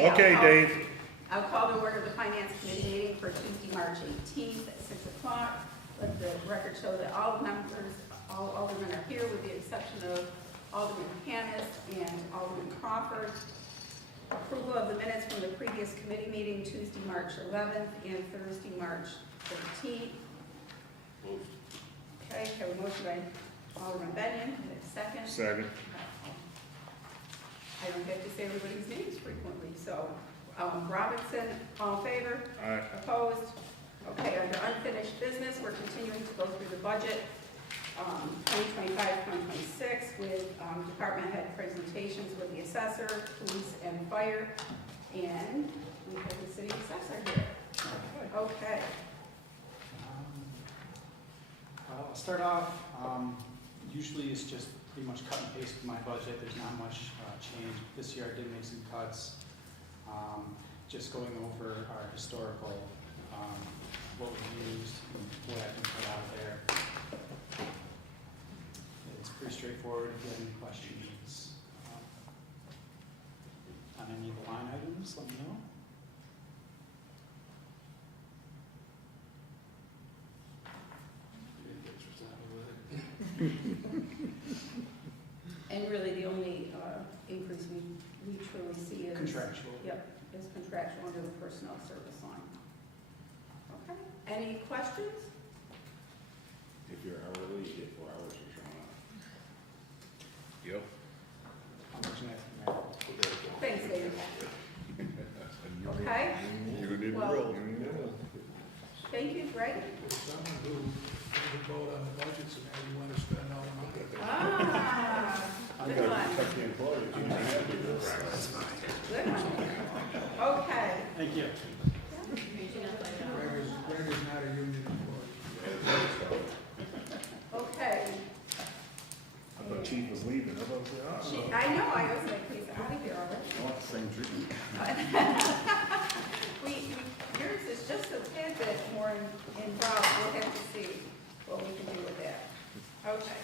Okay, Dave. I'll call to order the Finance Committee meeting for Tuesday, March 18th at 6 o'clock. Let the record show that all members, all aldermen are here with the exception of Alderman Hannis and Alderman Crawford. Approval of the minutes from the previous committee meeting, Tuesday, March 11th and Thursday, March 13th. Okay, have a motion by Alderman Benyon, and a second. Second. I don't have to say everybody's names frequently, so Robinson, all in favor? Aye. Opposed? Okay, under unfinished business, we're continuing to go through the budget, 2025-2026 with department head presentations with the assessor, police, and fire. And we have the city assessor here. Okay. I'll start off, usually it's just pretty much cut and paste my budget. There's not much change. This year I did make some cuts. Just going over our historical, what we used, and what I can put out there. It's pretty straightforward. If you have any questions on any of the line items, let me know. And really, the only increase we truly see is Contractual. Yep, is contractual under the personnel service line. Okay, any questions? If you're hourly, you get 4 hours for showing up. Yep. How much next? Thanks, David. Okay, You did Well- roll. thank you, Greg. Someone who doesn't vote on the budgets and how you want to spend all the money. Ah, I'm good gonna one, protect the employees, you don't have to do this. good one. Okay. Thank you. Greg is not a union employee. Okay. I thought Chief was leaving. I thought, oh, I know, I was like, he's out of here already. I want the same treatment. Yours is just a tad bit more involved, we'll have to see what we can do with that. Okay.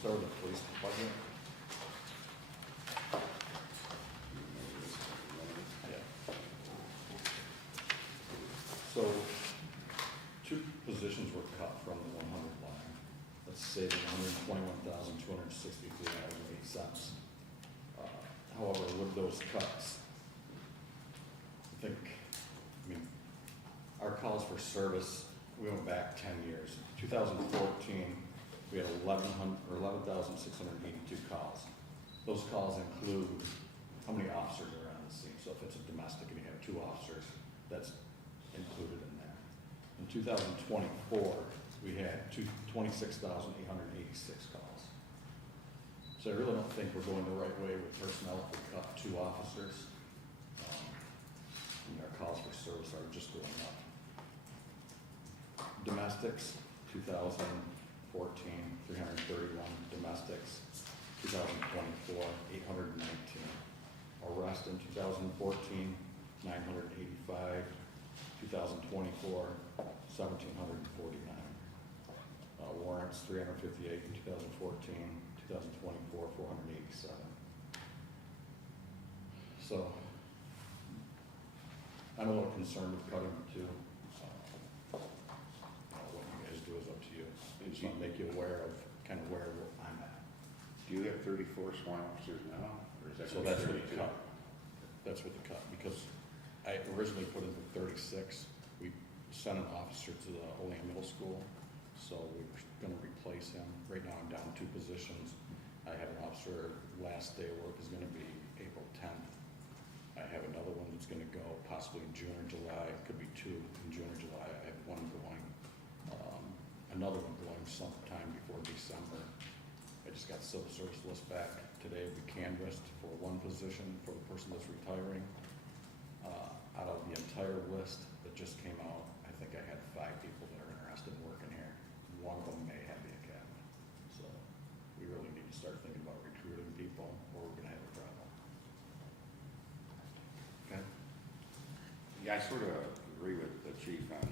Start with the police budget. So, 2 positions were cut from the 100 line. That's saving $121,263.08. However, with those cuts, I mean, our calls for service, we went back 10 years. 2014, we had 11,682 calls. Those calls include how many officers are on the scene. So if it's a domestic and you have 2 officers, that's included in there. In 2024, we had 26,886 calls. So I really don't think we're going the right way with personnel if we cut 2 officers. And our calls for service are just going up. Domestics, 2014, 331 domestics. 2024, 819. Arrest in 2014, 985. 2024, 1,749. Warrants, 358 in 2014. 2024, 487. So, I'm a little concerned with cutting too. What you guys do is up to you. I just want to make you aware of kind of where I'm at. Do you have 34 sworn officers now? Or is that So gonna that's be what the 32? cut. That's what the cut, because I originally put in for 36. We sent an officer to the Olean Middle School, so we were gonna replace him. Right now I'm down 2 positions. I have an officer, last day of work is gonna be April 10th. I have another one that's gonna go possibly in June or July, could be 2 in June or July. I have one going, another one going sometime before December. I just got civil service list back today. We canvassed for 1 position for the person that's retiring. Out of the entire list that just came out, I think I had 5 people that are interested in working here. One of them may have the academy. So we really need to start thinking about recruiting people or we're gonna have a problem. Okay? Yeah, I sort of agree with the chief on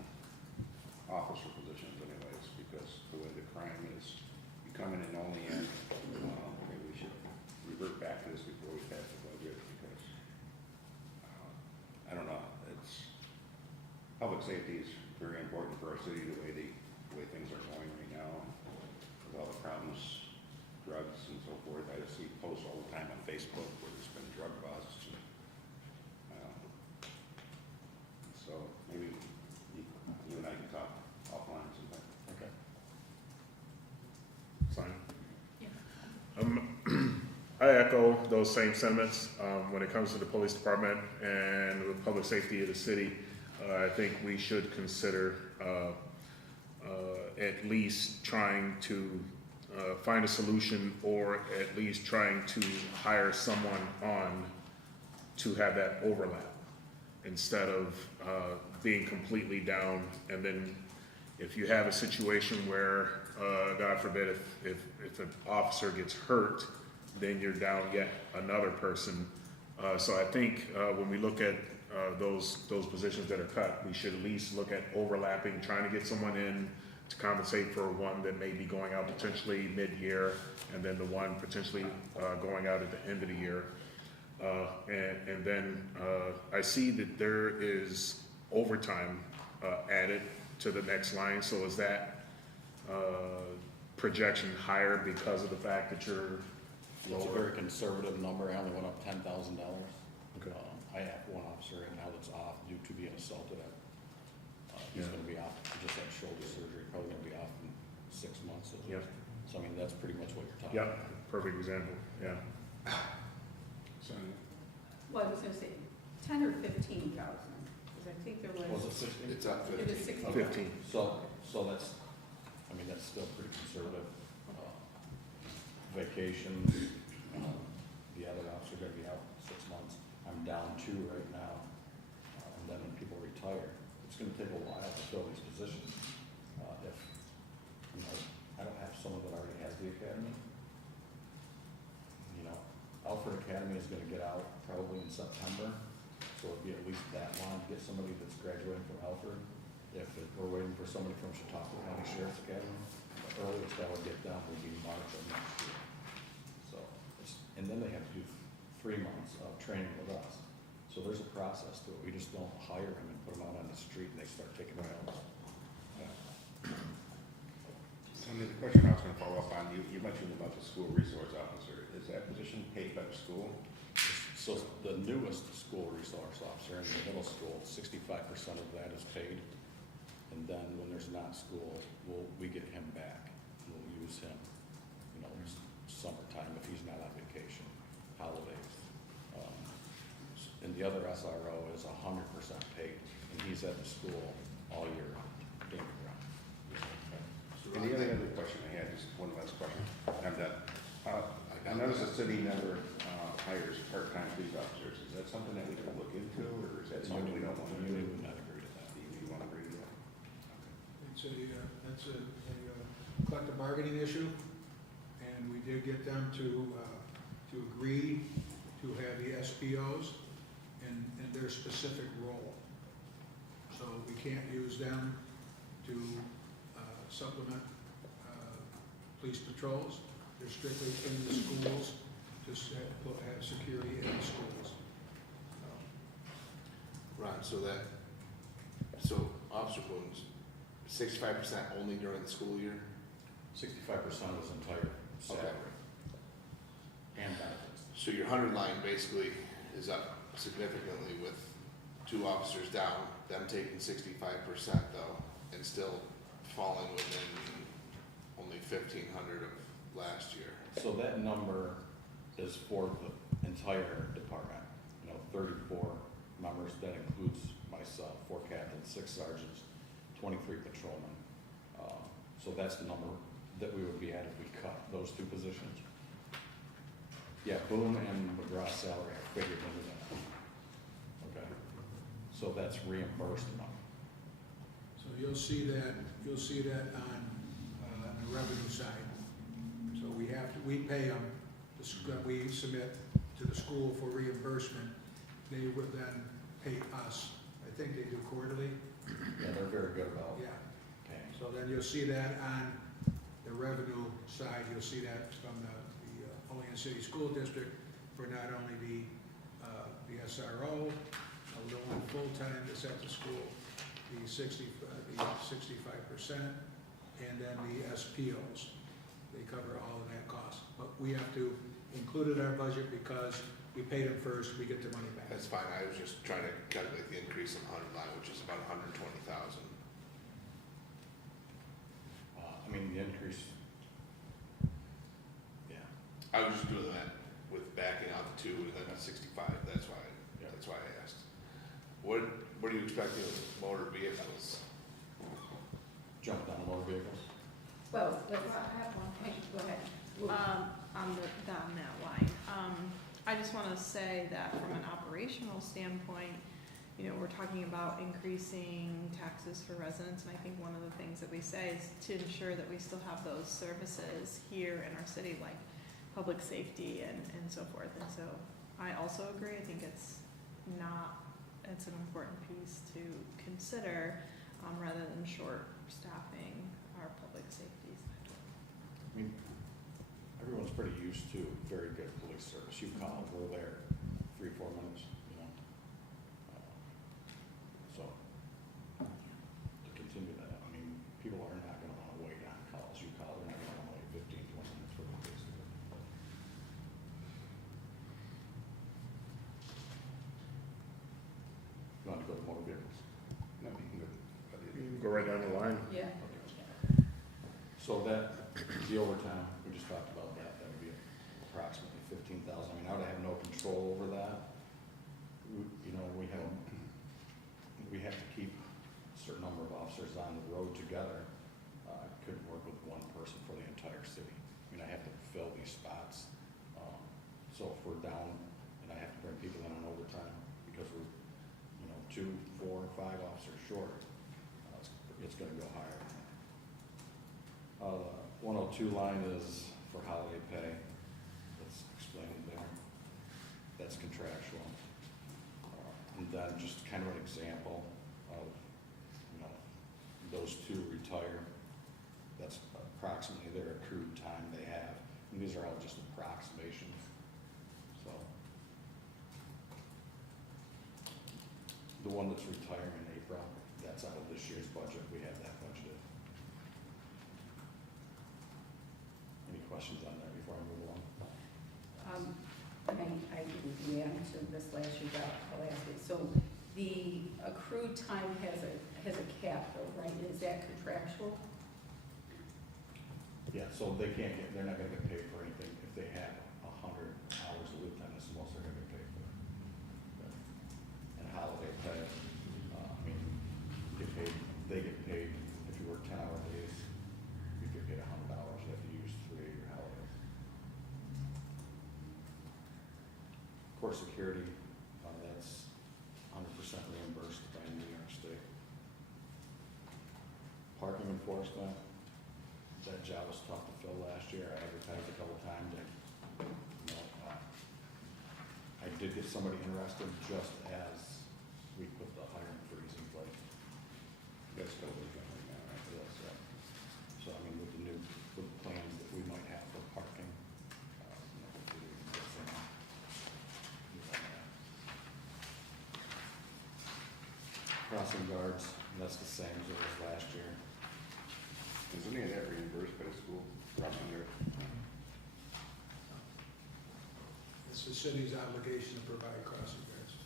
officer positions anyways, because the way the crime is, you come in and only in, maybe we should revert back to this before we pass public safety is very important for our city, the way things are going right now, with all the problems, drugs and so forth. I just see posts all the time on Facebook where there's been drug busts. So maybe you and I can talk offline sometime. Okay. Simon? I echo those same sentiments when it comes to the police department and with public safety of the city. I think we should consider at least trying to find a solution, or at least trying to hire someone on to have that overlap instead of being completely down. And then if you have a situation where, God forbid, if an officer gets hurt, then you're down yet another person. So I think when we look at those positions that are cut, we should at least look at overlapping, trying to get someone in to compensate for one that may be going out potentially mid-year, and then the one potentially going out at the end of the year. And then I see that there is overtime added to the next line. So is that projection higher because of the fact that you're It's a lower? very conservative number. I only went up $10,000. Okay. I have one officer right now that's off due to being assaulted. He's Yeah. gonna be off, he just had shoulder surgery, probably gonna be off in 6 months at Yep. least. So I mean, that's pretty much what you're talking Yep, about. perfect example, yeah. So, Well, I was gonna say 10 or 15,000, because I think there Was it was, 16? It's up it 50. was 60. 15. So that's, I mean, that's still pretty conservative. Vacations, the other officer gonna be out 6 months. I'm down 2 right now. And then when people retire, it's gonna take a while to fill these positions. If, you know, I don't have someone that already has the academy. You know, Alfred Academy is gonna get out probably in September, so it'd be at least that long to get somebody that's graduating from Alfred. If we're waiting for somebody from Chautauqua County Sheriff's Academy, the earliest that would get done would be March of next year. So, and then they have to do 3 months of training with us. So there's a process to it. We just don't hire them and put them out on the street and they start taking rounds. So the question I was gonna follow up on, you mentioned about the school resource officer. Is that position paid by the school? So the newest school resource officer in the middle school, 65% of that is paid. And then when there's not school, we get him back. We'll use him, you know, summertime if he's not on vacation, holidays. And the other SRO is 100% paid, and he's at the school all year round. And the only other question I had, just one last question, I'm done. I noticed the city never hires part-time police officers. Is that something that we can look into, or is that something we don't want to You do? would not agree to that. Do you want to agree to that? That's a collective bargaining issue, and we did get them to agree to have the SPOs in their specific role. So we can't use them to supplement police patrols. They're strictly in the schools to have security in the schools. Ron, so Officer Boone's 65% only during the school year? 65% of his entire salary and benefits. So your 100 line basically is up significantly with 2 officers down, them taking 65% though, and still falling within only 1,500 of last year. So that number is for the entire department, you know, 34 members, that includes myself, 4 captains, 6 sergeants, 23 patrolmen. So that's the number that we would be at if we cut those 2 positions. Yeah, Boone and McGraw's salary are figured into that. Okay, so that's reimbursed money. So you'll see that on the revenue side. So we pay them, we submit to the school for reimbursement. They would then pay us. I think they do quarterly. Yeah, they're very good about Yeah. paying. So then you'll see that on the revenue side, you'll see that from the Olean City School District for not only the SRO, the one full-time that's at the school, the 65%, and then the SPOs. They cover all of that cost. But we have to include it in our budget because we paid them first, we get the money back. That's fine, I was just trying to calculate the increase in 100 line, which is about 120,000. I mean, the increase, yeah, I was just doing that with backing out the 2 and then the 65, that's why Yeah. I asked. What are you expecting with motor vehicles? jump down motor vehicles. Well, let's, Well, I have one hey, question. go ahead. On that line. I just want to say that from an operational standpoint, you know, we're talking about increasing taxes for residents, and I think one of the things that we say is to ensure that we still have those services here in our city, like public safety and so forth. And so I also agree, I think it's an important piece to consider, rather than short staffing our public safety side. I mean, everyone's pretty used to very good police service. You call, we're there 3-4 minutes, you know. So, to continue that, I mean, people are not gonna wanna wait on calls. You call, they're not gonna wanna wait 15-20 minutes for the case. You want to go to motor vehicles? No, you can go. You can go right down the line. Yeah. So that, the overtime, we just talked about that, that would be approximately 15,000. I mean, I would have no control over that. You know, we have to keep a certain number of officers on the road together. I couldn't work with one person for the entire city. I mean, I have to fill these spots. So if we're down and I have to bring people in on overtime because we're, you know, 2, 4, 5 officers short, it's gonna go higher. 102 line is for holiday pay. That's explained there. That's contractual. And then just kind of an example of, you know, those 2 retire. That's approximately their accrued time they have. And these are all just approximations. So the one that's retiring in April, that's out of this year's budget. We have that budgeted. Any questions on that before I move along? I didn't, we answered this last year, but I'll ask it. So the accrued time has a cap though, right? Is that contractual? Yeah, so they're not gonna get paid for anything if they have 100 hours of lieutenant, that's the most they're gonna get paid for. And holiday pay, I mean, they get paid, if you work 10-hour days, you get paid $100, you have to use 3 of your holidays. Court security, that's 100% reimbursed by New York State. Parking enforcement, that job was tough to fill last year. I advertised a couple times. I did get somebody interested just as we put the hiring freeze in place. That's totally done right now, right? Yes, yeah. So I mean, with the plans that we might have for parking, you know, hopefully we can get some. Crossing guards, and that's the same as it was last year. Is any of that reimbursed by the school, crossing guard? It's the city's obligation to provide crossing guards.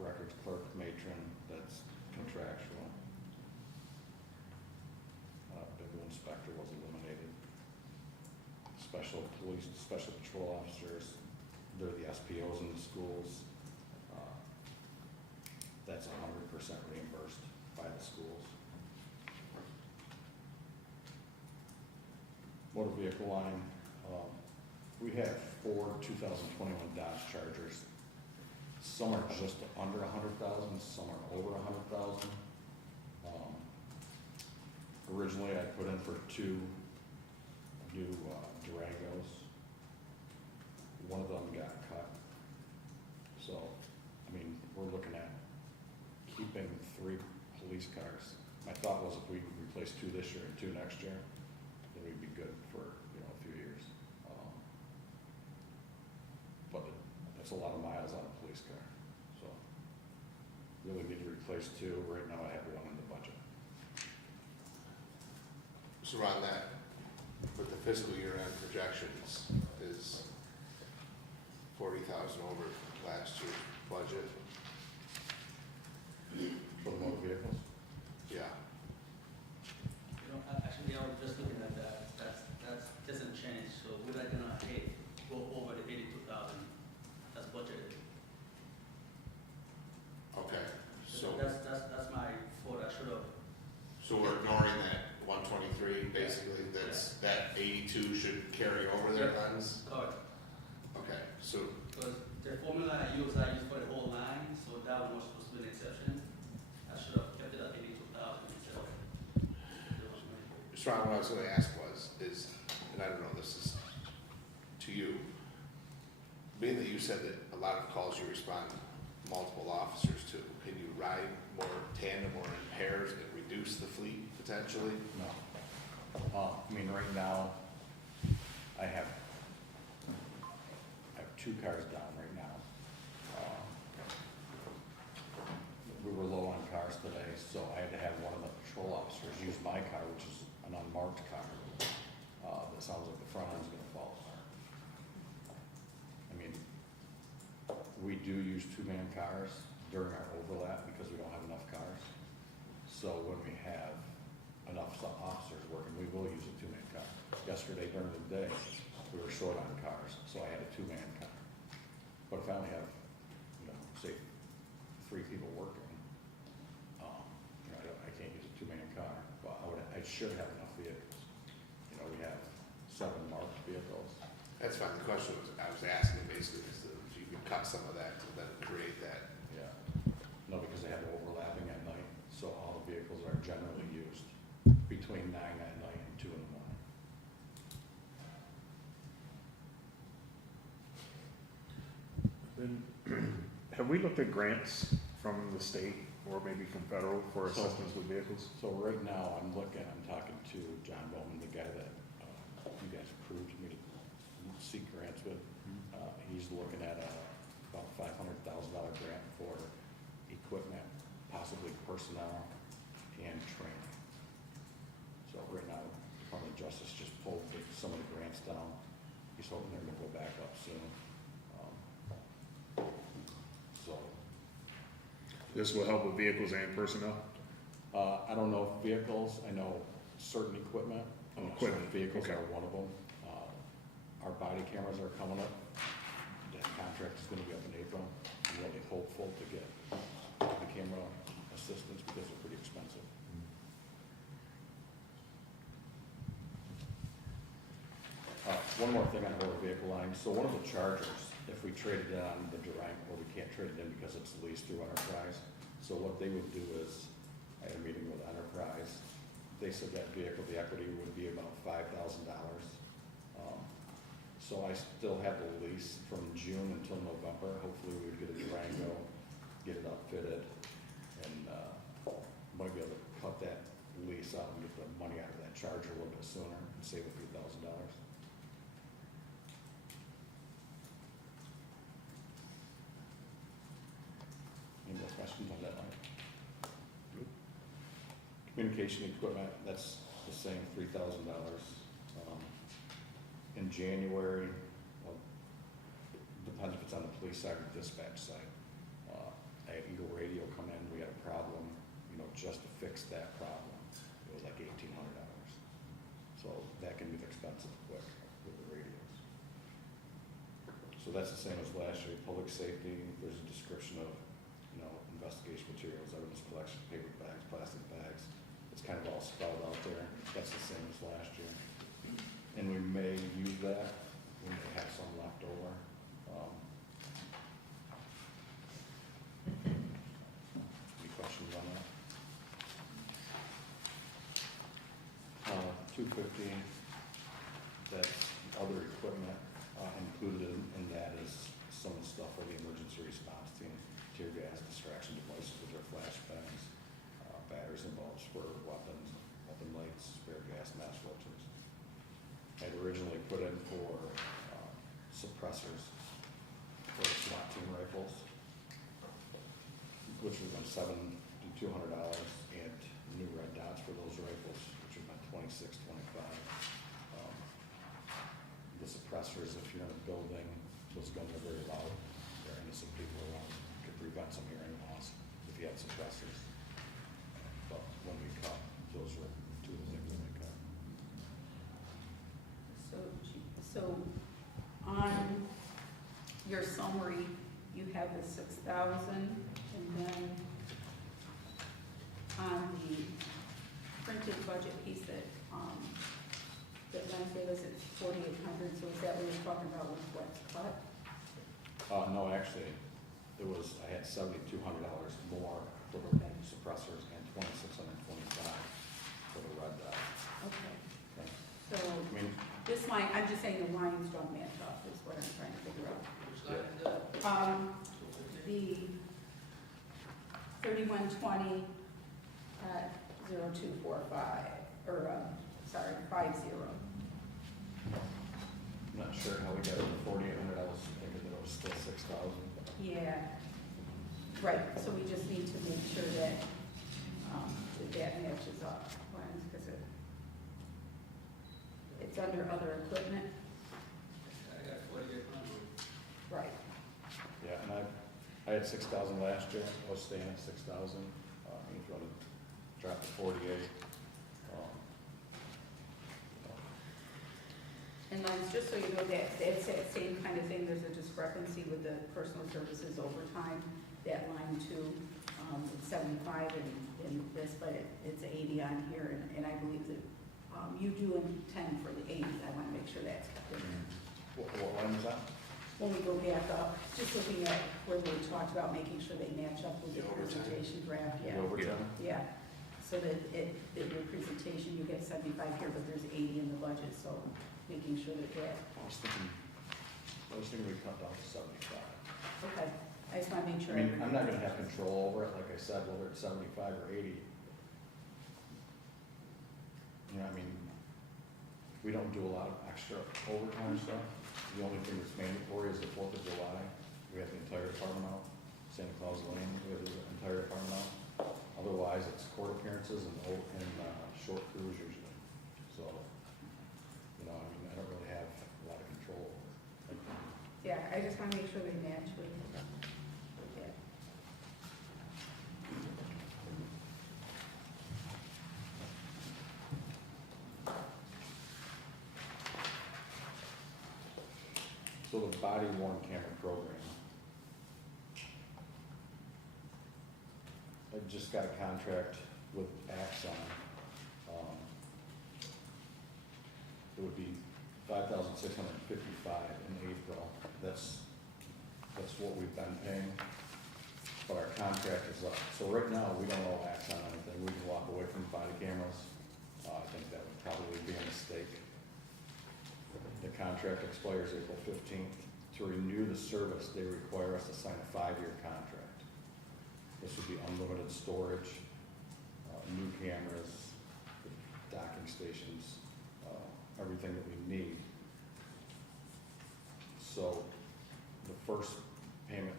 Records clerk, matron, that's contractual. Bill inspector was eliminated. Special patrol officers, they're the SPOs in the schools. That's 100% reimbursed by the schools. Motor vehicle line, we have 4 2021 Dodge Chargers. Some are just under 100,000, some are over 100,000. Originally, I put in for 2 new Durangos. One of them got cut. So, I mean, we're looking at keeping 3 police cars. My thought was if we replace 2 this year and 2 next year, then we'd be good for, you know, a few years. But that's a lot of miles on a police car, so. really need to replace two. Right now I have one in the budget. So around that, with the fiscal year end projections, is 40,000 over last year's budget. For the motor vehicles? Yeah, Actually, I was just looking at that, that doesn't change, so we're not gonna go over the 82,000 that's budgeted. okay, so, That's my fault, I should have, so we're ignoring that 123, basically, that 82 should carry over there, funds? correct, Okay, so, because the formula I use for the whole line, so that one was supposed to be an exception. I should have kept it at 82,000 instead of. Strong, what I was gonna ask is, and I don't know, this is to you, being that you said that a lot of calls you respond multiple officers to, can you ride more tandem or in pairs and reduce the fleet potentially? No. I mean, right now, I have two cars down right now. We were low on cars today, so I had to have one of the patrol officers use my car, which is an unmarked car. That sounds like the front end's gonna fall apart. I mean, we do use two-man cars during our overlap because we don't have enough cars. So when we have enough officers working, we will use a two-man car. Yesterday during the day, we were short on cars, so I had a two-man car. But if I only have, say, 3 people working, I can't use a two-man car, but I should have enough vehicles. We have 7 marked vehicles. That's fine, the question was, I was asking basically is that if you could cut some of that to then create that. Yeah. No, because they have overlapping at night, so all the vehicles are generally used between 9 at night and 2 in the morning. Then, have we looked at grants from the state or maybe from federal for So- assistance with vehicles? So right now, I'm talking to John Bowman, the guy that you guys approved me to seek grants with. He's looking at about $500,000 grant for equipment, possibly personnel and training. So right now, Department of Justice just pulled some of the grants down. He's hoping they're gonna go back up soon. So, This will help with vehicles and personnel? I don't know if vehicles, I know certain equipment. I'm not sure if Equipment, Vehicles okay. are one of them. Our body cameras are coming up. That contract is gonna be up in April. I'm really hopeful to get the camera assistance because they're pretty expensive. One more thing on motor vehicle line. So one of the Chargers, if we traded it on the Durango, we can't trade it in because it's leased through Enterprise. So what they would do is, I had a meeting with Enterprise. They said that vehicle, the equity would be about $5,000. So I still have the lease from June until November. Hopefully we would get a Durango, get it upfitted, and might be able to cut that lease out and get the money out of that Charger a little bit sooner and save a few $1,000. Any more questions on that line? Communication equipment, that's the same, $3,000. In January, well, depends if it's on the police side or dispatch side. I had Eagle Radio come in, we had a problem, just to fix that problem. It was like $1,800. So that can get expensive quick with the radios. So that's the same as last year. Public safety, there's a description of, investigation materials, evidence collection, paper bags, plastic bags. It's kind of all spelled out there. That's the same as last year. And we may use that, we may have some left over. Any questions on that? 250, that's other equipment, included in that is some of the stuff for the emergency response team, tear gas, distraction devices, which are flashbangs, batteries and bulbs for weapons, weapon lights, spare gas, mass switches. I'd originally put in for suppressors for SWAT team rifles. which would have been $7,200, and new red dots for those rifles, which would have been $26.25. The suppressors, if you're in a building, those guns are very loud, there are innocent people around, could prevent some hearing loss if you had suppressors. But when we cut, those were two of the things that we cut. So on your summary, you have the 6,000, and then on the printed budget piece that Lance gave us, it's 4,800, so is that what you're talking about with what's cut? No, actually, I had $7,200 more for the suppressors and $2,625 for the red dot. Okay, Okay. so I mean, this line, I'm just saying the lines don't match up, is what I'm trying to figure out. Which line is that? The 3120 at 0245, or, sorry, 50. I'm not sure how we got it to 4,800, I was thinking that it was still 6,000. Yeah, right, so we just need to make sure that, that matches up, because it's under other equipment, I got 4,800. right? Yeah, and I had 6,000 last year, I was staying at 6,000, if you want to drop to 48. And then, just so you know, that it's that same kind of thing, there's a discrepancy with the personal services overtime, that line too, it's 75 in this, but it's 80 on here, and I believe that, you do intend for the 80, I wanna make sure that's kept in there. What line was that? When we go back up, just looking at where we talked about making sure they match up with the The overtime. presentation draft, The yeah. overtime? Yeah, so that that your presentation, you get 75 here, but there's 80 in the budget, so making sure that I was thinking we cut down to 75. okay, I just wanna make sure. I mean, I'm not gonna have control over it, like I said, whether it's 75 or 80. You know, I mean, we don't do a lot of extra overtime stuff. The only thing that's mandatory is the 4th of July. We have the entire department out. Santa Claus Lane, we have the entire department out. Otherwise, it's court appearances and short crews usually. So, you know, I mean, I don't really have a lot of control over it. Yeah, I just wanna make sure they match with that. So the body worn camera program. I just got a contract with Axon. It would be $5,655 in April. That's what we've been paying, but our contract is up. So right now, we don't owe Axon anything. We can walk away from body cameras. I think that would probably be a mistake. The contract expires April 15th. To renew the service, they require us to sign a 5-year contract. This would be unlimited storage, new cameras, docking stations, everything that we need. So the first payment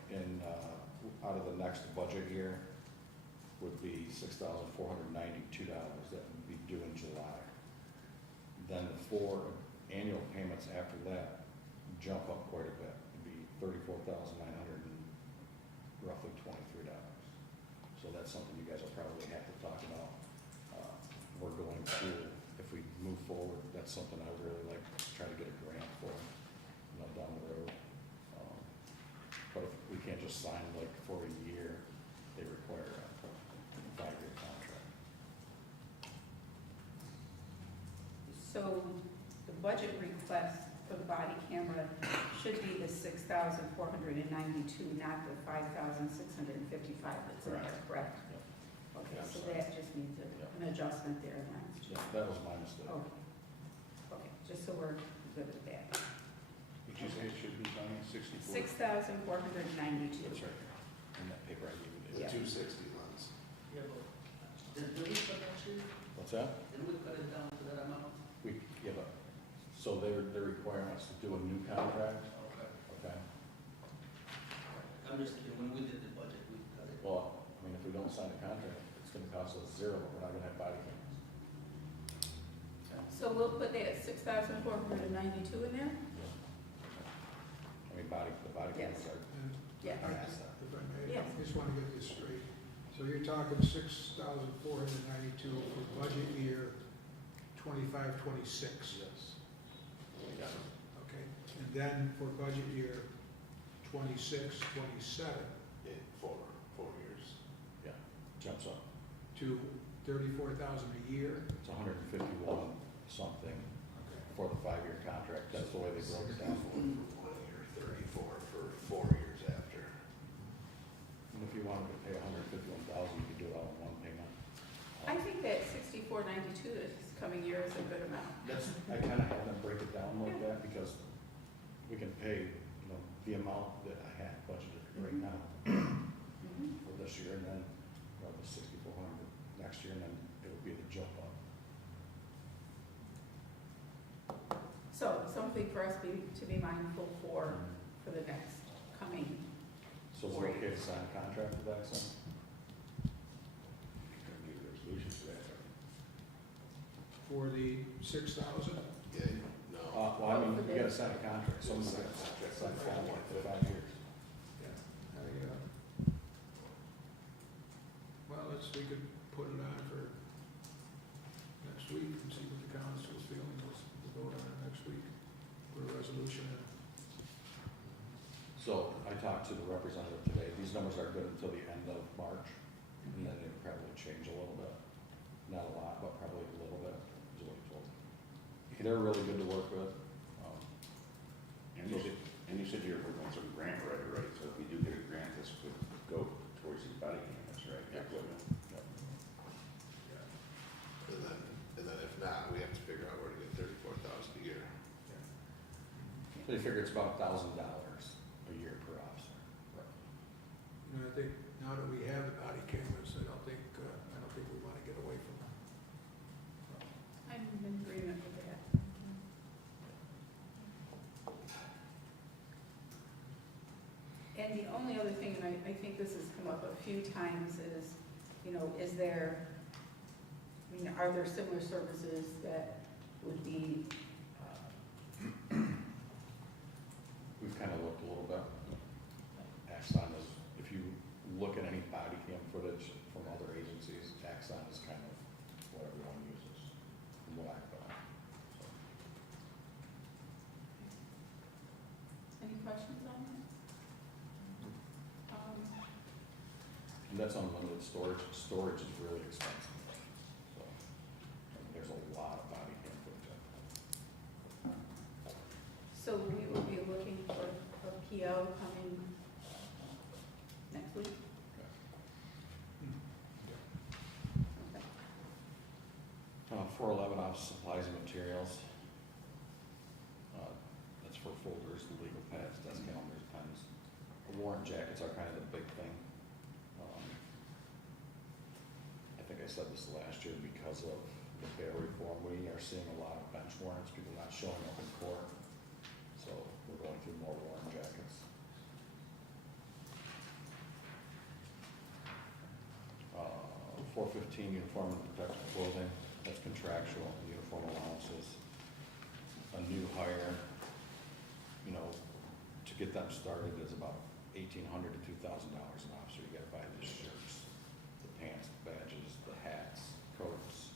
out of the next budget year would be $6,492. That would be due in July. Then the 4 annual payments after that jump up quite a bit. It'd be $34,900 and roughly $23. So that's something you guys will probably have to talk about. We're going to, if we move forward, that's something I would really like to try to get a grant for, down the road. But if we can't just sign like for a year, they require a 5-year contract. So the budget request for the body camera should be the 6,492, not the 5,655 that's in there, correct? Okay, Yeah, I'm so sorry. that just needs an adjustment there then. Yeah, that was my mistake. Okay, okay, just so we're good with that. Did you say it should be done at 64? 6,492. It's right here, in that paper I gave you. The Yeah. 260 lens. Yeah, but did we cut that sheet? What's that? Did we cut it down to that amount? So they're requiring us to do a new contract, Okay. okay? I'm just kidding, when we did the budget, we cut it. Well, to sign a contract, it's gonna cost us zero, we're not gonna have body cameras. So we'll put that at 6,492 in there? I mean, the body cameras Yes. are, And Yeah. Yes. if I may, Yes. I just want to get this straight. So you're talking 6,492 for budget year 25-26. yes. Okay, and then for budget year 26-27 In 4 years. Yeah, jumps up. to 34,000 a year. It's 151 something Okay. for the 5-year contract, that's the way they broke it down. 1 year, 34 for 4 years after. And if you wanted to pay 151,000, you could do it all in one payment. I think that 6492 this coming year is a good amount. That's, I kind of had them break it down like that, because we can pay, you know, the amount that I had budgeted right now Mhm. for this year, and then, you know, the 6,400 next year, and then it would be the jump up. So something for us to be mindful for the next coming. So is it okay to sign a contract with Exxon? You're gonna need a resolution for that. For the 6,000, Yeah, no. Well, I mean, you gotta sign a contract, someone's Sign a gotta contract. sign a contract for 5 years. well, we could put it on for next week and see what the council's feeling. We'll vote on it next week for a resolution. So I talked to the representative today, these numbers are good until the end of March, and then they probably change a little bit. Not a lot, but probably a little bit, is what he told me. They're really good to work with. And you said you're working on some grant writer, right? So if we do get a grant, this could go towards these body cameras, right? Yeah. Equipment. And then if not, we have to figure out where to get 34,000 a year. They figure it's about $1,000 a year per officer. You know, I think now that we have the body cameras, I don't think we want to get away from them. I'm in agreement with that. And the only other thing, and I think this has come up a few times, is, you know, are there similar services that would be, We've kind of looked a little bit. Axon is, if you look at any body cam footage from other agencies, Axon is kind of what everyone uses, from what I've done. So, any questions on that? and that's unlimited storage. Storage is really expensive. So, there's a lot of body cam footage out there. So we will be looking for a PO coming next week? Okay. 411 office supplies and materials. That's for folders, legal pads, desk calendars, pens. Warrant jackets are kind of the big thing. I think I said this last year, because of the bail reform, we are seeing a lot of bench warrants, people not showing up in court. So we're going through more warrant jackets. 415 uniform and protective clothing, that's contractual, uniform allowances. A new hire, you know, to get them started is about $1,800 to $2,000 an officer. You gotta buy the shirts, the pants, the badges, the hats, coats.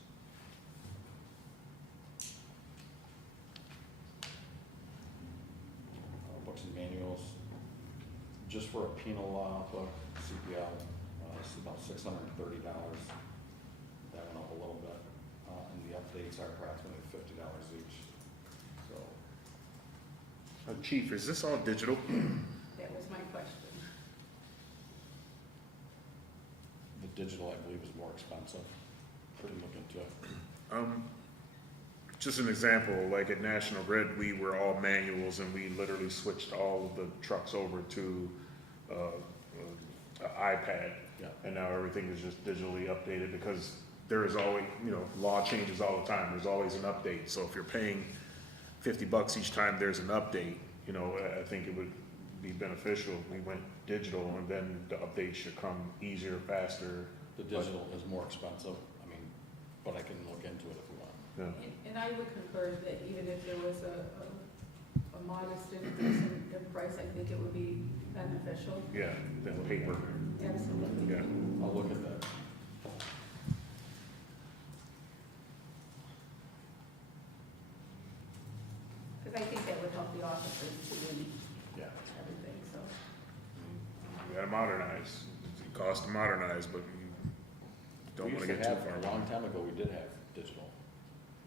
Books and manuals, just for a penal law book, CPL, it's about $630. That went up a little bit, and the updates are approximately $50 each, so. Chief, is this all digital? That was my question. The digital, I believe, is more expensive. Pretty look into it. Just an example, like at National Grid, we were all manuals and we literally switched all of the trucks over to iPad. Yeah. And now everything is just digitally updated, because there is always, law changes all the time. There's always an update. So if you're paying $50 each time there's an update, I think it would be beneficial if we went digital, and then the updates should come easier, faster, The digital is more expensive, I mean, but I can look into it if we want. Yeah. And I would concur that even if there was a modest increase in price, I think it would be beneficial. Yeah, that paper, Absolutely. yeah. I'll look at that. Because I think that would help the officers too and Yeah. everything, so. You gotta modernize. It costs to modernize, but you don't We wanna used get to too have, far. a long time ago, we did have digital,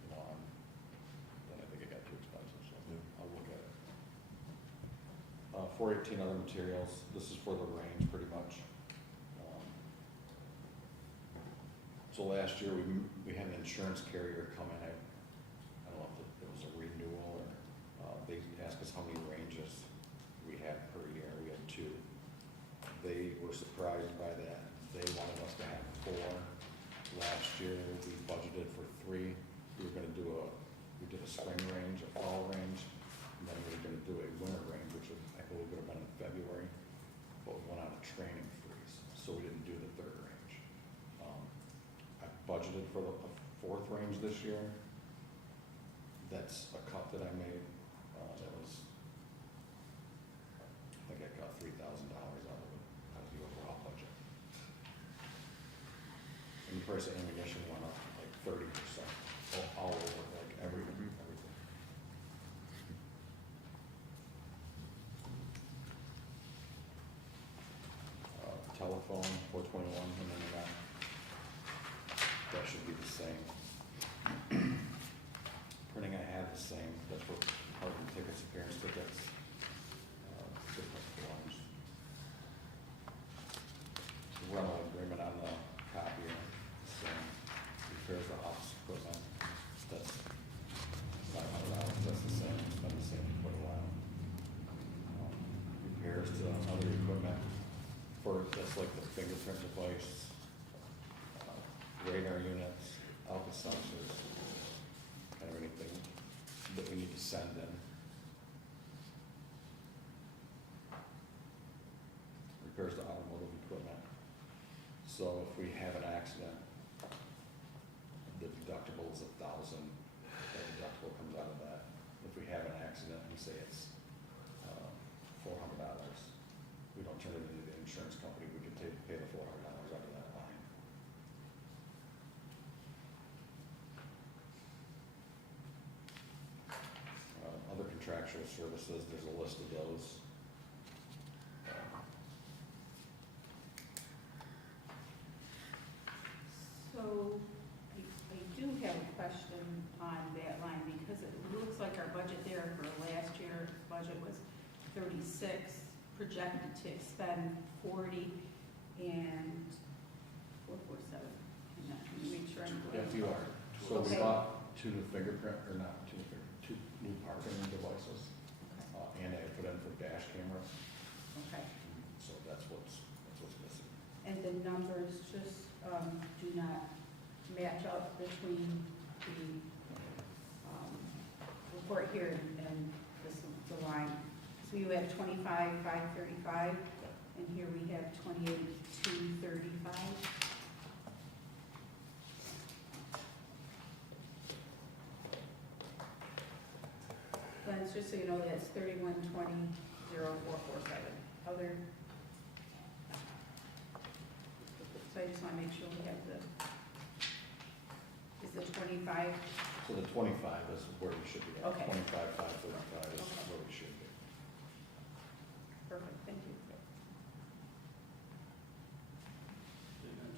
you know, then I think it got too expensive, so Yeah. I'll look at it. 418 other materials, this is for the range pretty much. So last year, we had an insurance carrier come in, I don't know if it was a renewal or, they asked us how many ranges we had per year, we had 2. They were surprised by that, they wanted us to have 4. Last year, we budgeted for 3, we were gonna we did a spring range, a fall range, and then we were gonna do a winter range, which I believe would have been in February, but we went on a training freeze, so we didn't do the 3rd range. I budgeted for the 4th range this year, that's a cut that I made, that was, I think I cut $3,000 out of the overall budget. And the price of ammunition went up like 30%, all over, like everything. Telephone, 421, and then that should be the same. Printing I had the same, that's for parking tickets, appearance tickets, different forms. Rental agreement on the copier, same. Repairs the office equipment, that's $500, that's the same, it's been the same for a while. Repairs to other equipment, that's like the fingerprint device, radar units, alpha sensors, kind of anything that we need to send in. Repairs to automotive equipment. So if we have an accident, the deductible is $1,000, that deductible comes out of that. If we have an accident, we say it's $400, we don't turn it into the insurance company, we can pay the $400 out of that line. Other contractual services, there's a list of those. So I do have a question on that line because it looks like our budget there for last year's budget was 36, projected to expend 40 and 447. Let me make sure I'm If you are, so we Okay. bought 2 new fingerprint, or not 2 new parking devices, and I put in for dash cameras, Okay. so that's what's missing. And the numbers just do not match up between the report here and the line. So you have 25,535, and here we have 28,235. Glenn, just so you know, that's 31,20,0447. Other. So I just want to make sure we have is the 25, So the 25 is where we should be at. Okay. 25,535 is Okay. where we should be. perfect, thank you.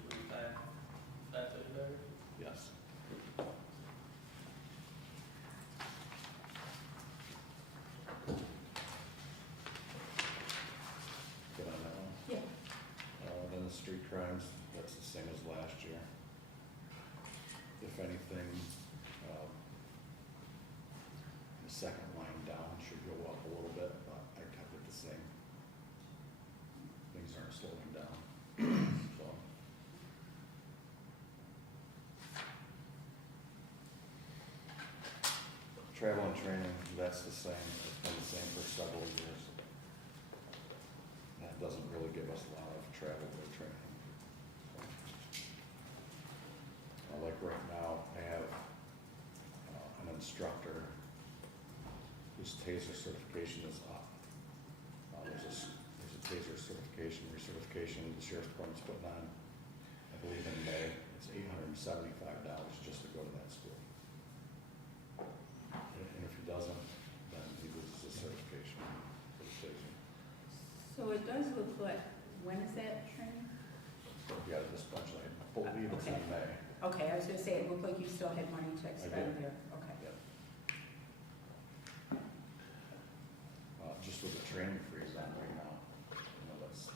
25, 535. Yes. Good on that one? Yeah. Then the street crimes, that's the same as last year. If anything, the second line down should go up a little bit, but I kept it the same. Things aren't slowing down, so. Travel and training, that's the same, it's been the same for several years. That doesn't really give us a lot of travel or training. So, his taser certification is up. There's a taser certification, recertification the sheriff's department's putting on, I believe in May. It's $875 just to go to that school. And if he doesn't, then he loses his certification for the taser. So it does look like, when is that training? So if you add this budget, I believe it's in Okay. May. Okay, I was gonna say, it looked like you still had money to expend did. there, okay. Yep. Just with the training freeze on right now, that's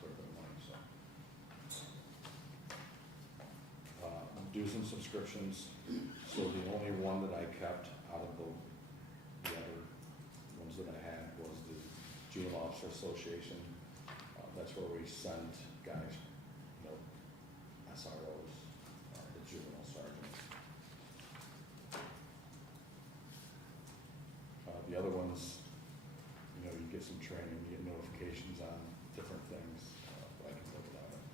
quite a bit of money, so. Dues and subscriptions, so the only one that I kept out of the other ones that I had was the Juvenile Officer Association. That's where we send guys, SROs, the juvenile sergeants. The other ones, you get some training, you get notifications on different things, but I can live without it.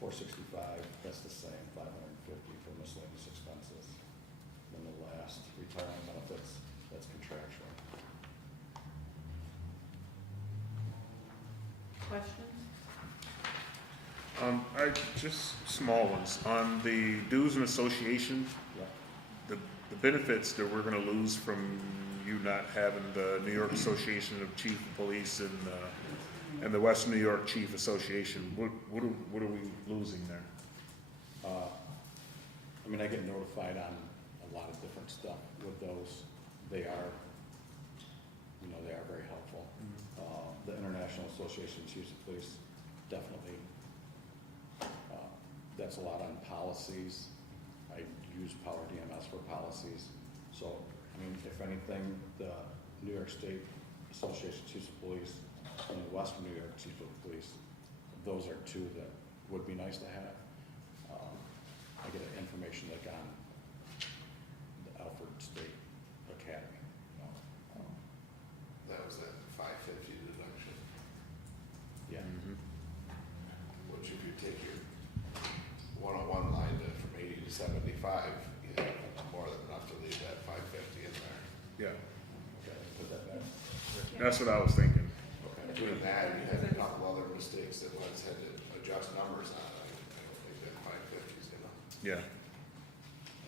465, that's the same, 550 for miscellaneous expenses. Then the last, retirement benefits, that's contractual. Questions? Just small ones. On the dues and association, Yeah. the benefits that we're gonna lose from you not having the New York Association of Chief of Police and the West New York Chief Association, what are we losing there? I get notified on a lot of different stuff with those. They are very helpful. The International Association of Chiefs of Police, definitely. That's a lot on policies. I use Power DMS for policies. So, if anything, the New York State Association of Chiefs of Police and the Western New York Chiefs of Police, those are two that would be nice to have. I get information like on the Alfred State Academy. That was that 550 deduction, Yeah. which if you take your 101 line from 80 to 75, you have more than enough to leave that 550 in there. Yeah, Okay, put that back. that's what I was thinking. Okay. Doing that, you had a couple other mistakes that ones had to adjust numbers on. I don't think that 550 is enough. Yeah.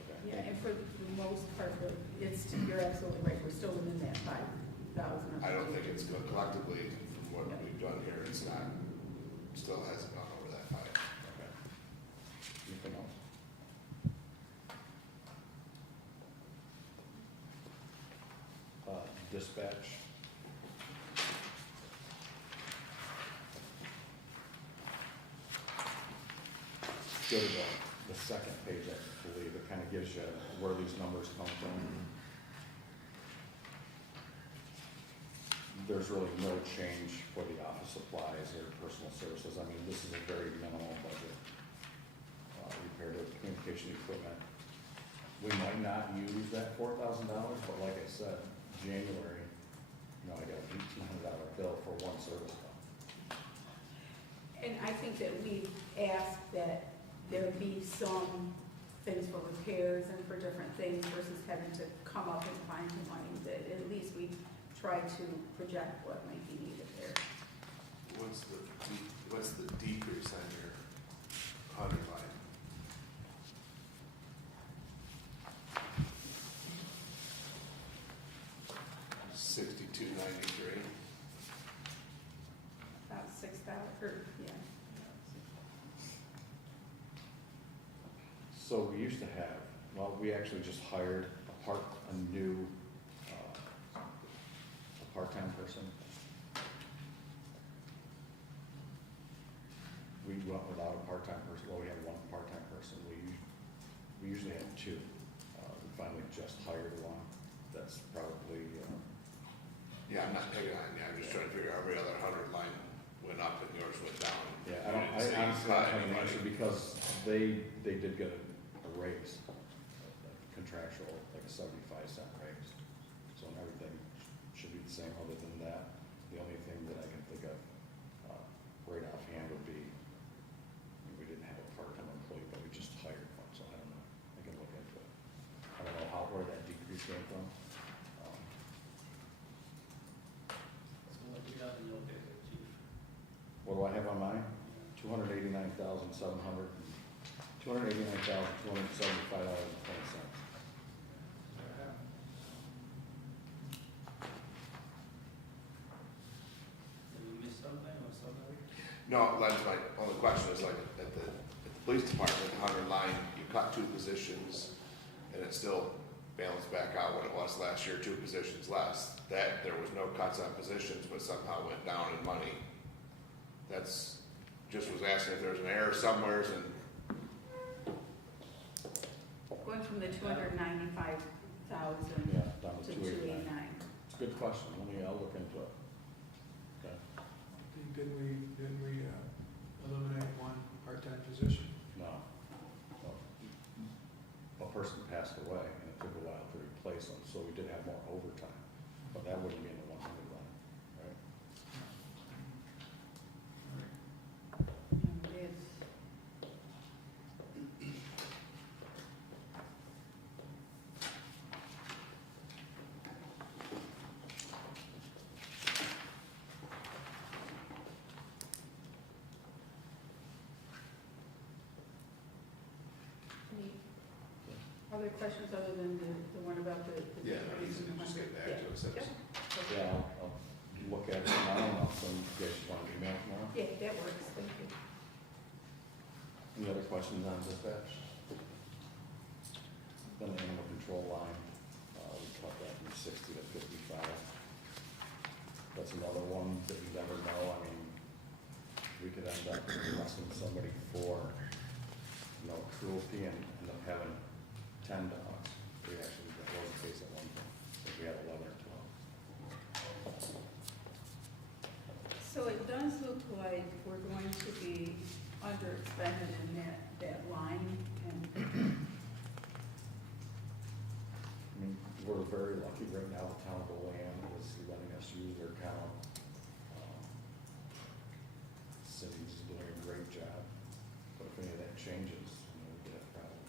Okay. Yeah, and for the most part, you're absolutely right, we're still within that 5,000. I don't think it's good collectively from what we've done here. It's not, still hasn't gone over that 5. Okay. Anything else? Dispatch. Go to the second page, I believe. It kind of gives you where these numbers come from. There's really no change for the office supplies or personal services. This is a very minimal budget. Repair to communication equipment. We might not use that $4,000, but like I said, January, I got an $1,800 bill for one service call. And I think that we asked that there be some things for repairs and for different things versus having to come up and find the money, that at least we try to project what might be needed there. What's the decrease on your 100 line? $62.93. About $6, yeah. So we used to have, we actually just hired a new part-time person. We went without a part-time person. We had one part-time person. We usually had two. We finally just hired one. That's probably, Yeah, I'm not picking on you. I'm just trying to figure out every other 100 line went up and yours went down. I You didn't say you honestly cut don't have an anybody. answer because they did get a raise, a contractual, like a 75-cent raise. So everything should be the same other than that. The only thing that I can think of right offhand would be, we didn't have a part-time employee, but we just hired one, so I don't know. I can look into it. I don't know where that on mine, $289,275.20. Did we miss something or something? No, that's my only question is like at the police department, 100 line, you cut 2 positions and it still balanced back out what it was last year, 2 positions less. That, there was no cuts on positions, but somehow went down in money. That's, just was asking if there was an error somewheres and, Going from the 295,000 Yeah, down to to 289. 289. It's a good question, I'll look into it. Okay, Didn't we eliminate one part-time position? no. A person passed away and it took a while to replace them, so we did have more overtime, but that wouldn't be in the 100 line, right? It is. Any other questions other than the one about the? yeah, no, easy to just get back to it. So Yep. Yeah, I'll look at it tomorrow and I'll send you guys one email tomorrow. Yeah, that works, thank you. Any other questions on dispatch? Then the animal control line, we cut that from 60 to 55. That's another one that you never know, I mean, we could end up arresting somebody for, cruelty and end up having 10 dogs. We actually, that was the case at one point, but we had 11 or 12. So it does look like we're going to be underexpended in that line, and I mean, we're very lucky right now, the town of Olean is letting us use their cow. City's doing a great job, but if any of that changes, we get a problem.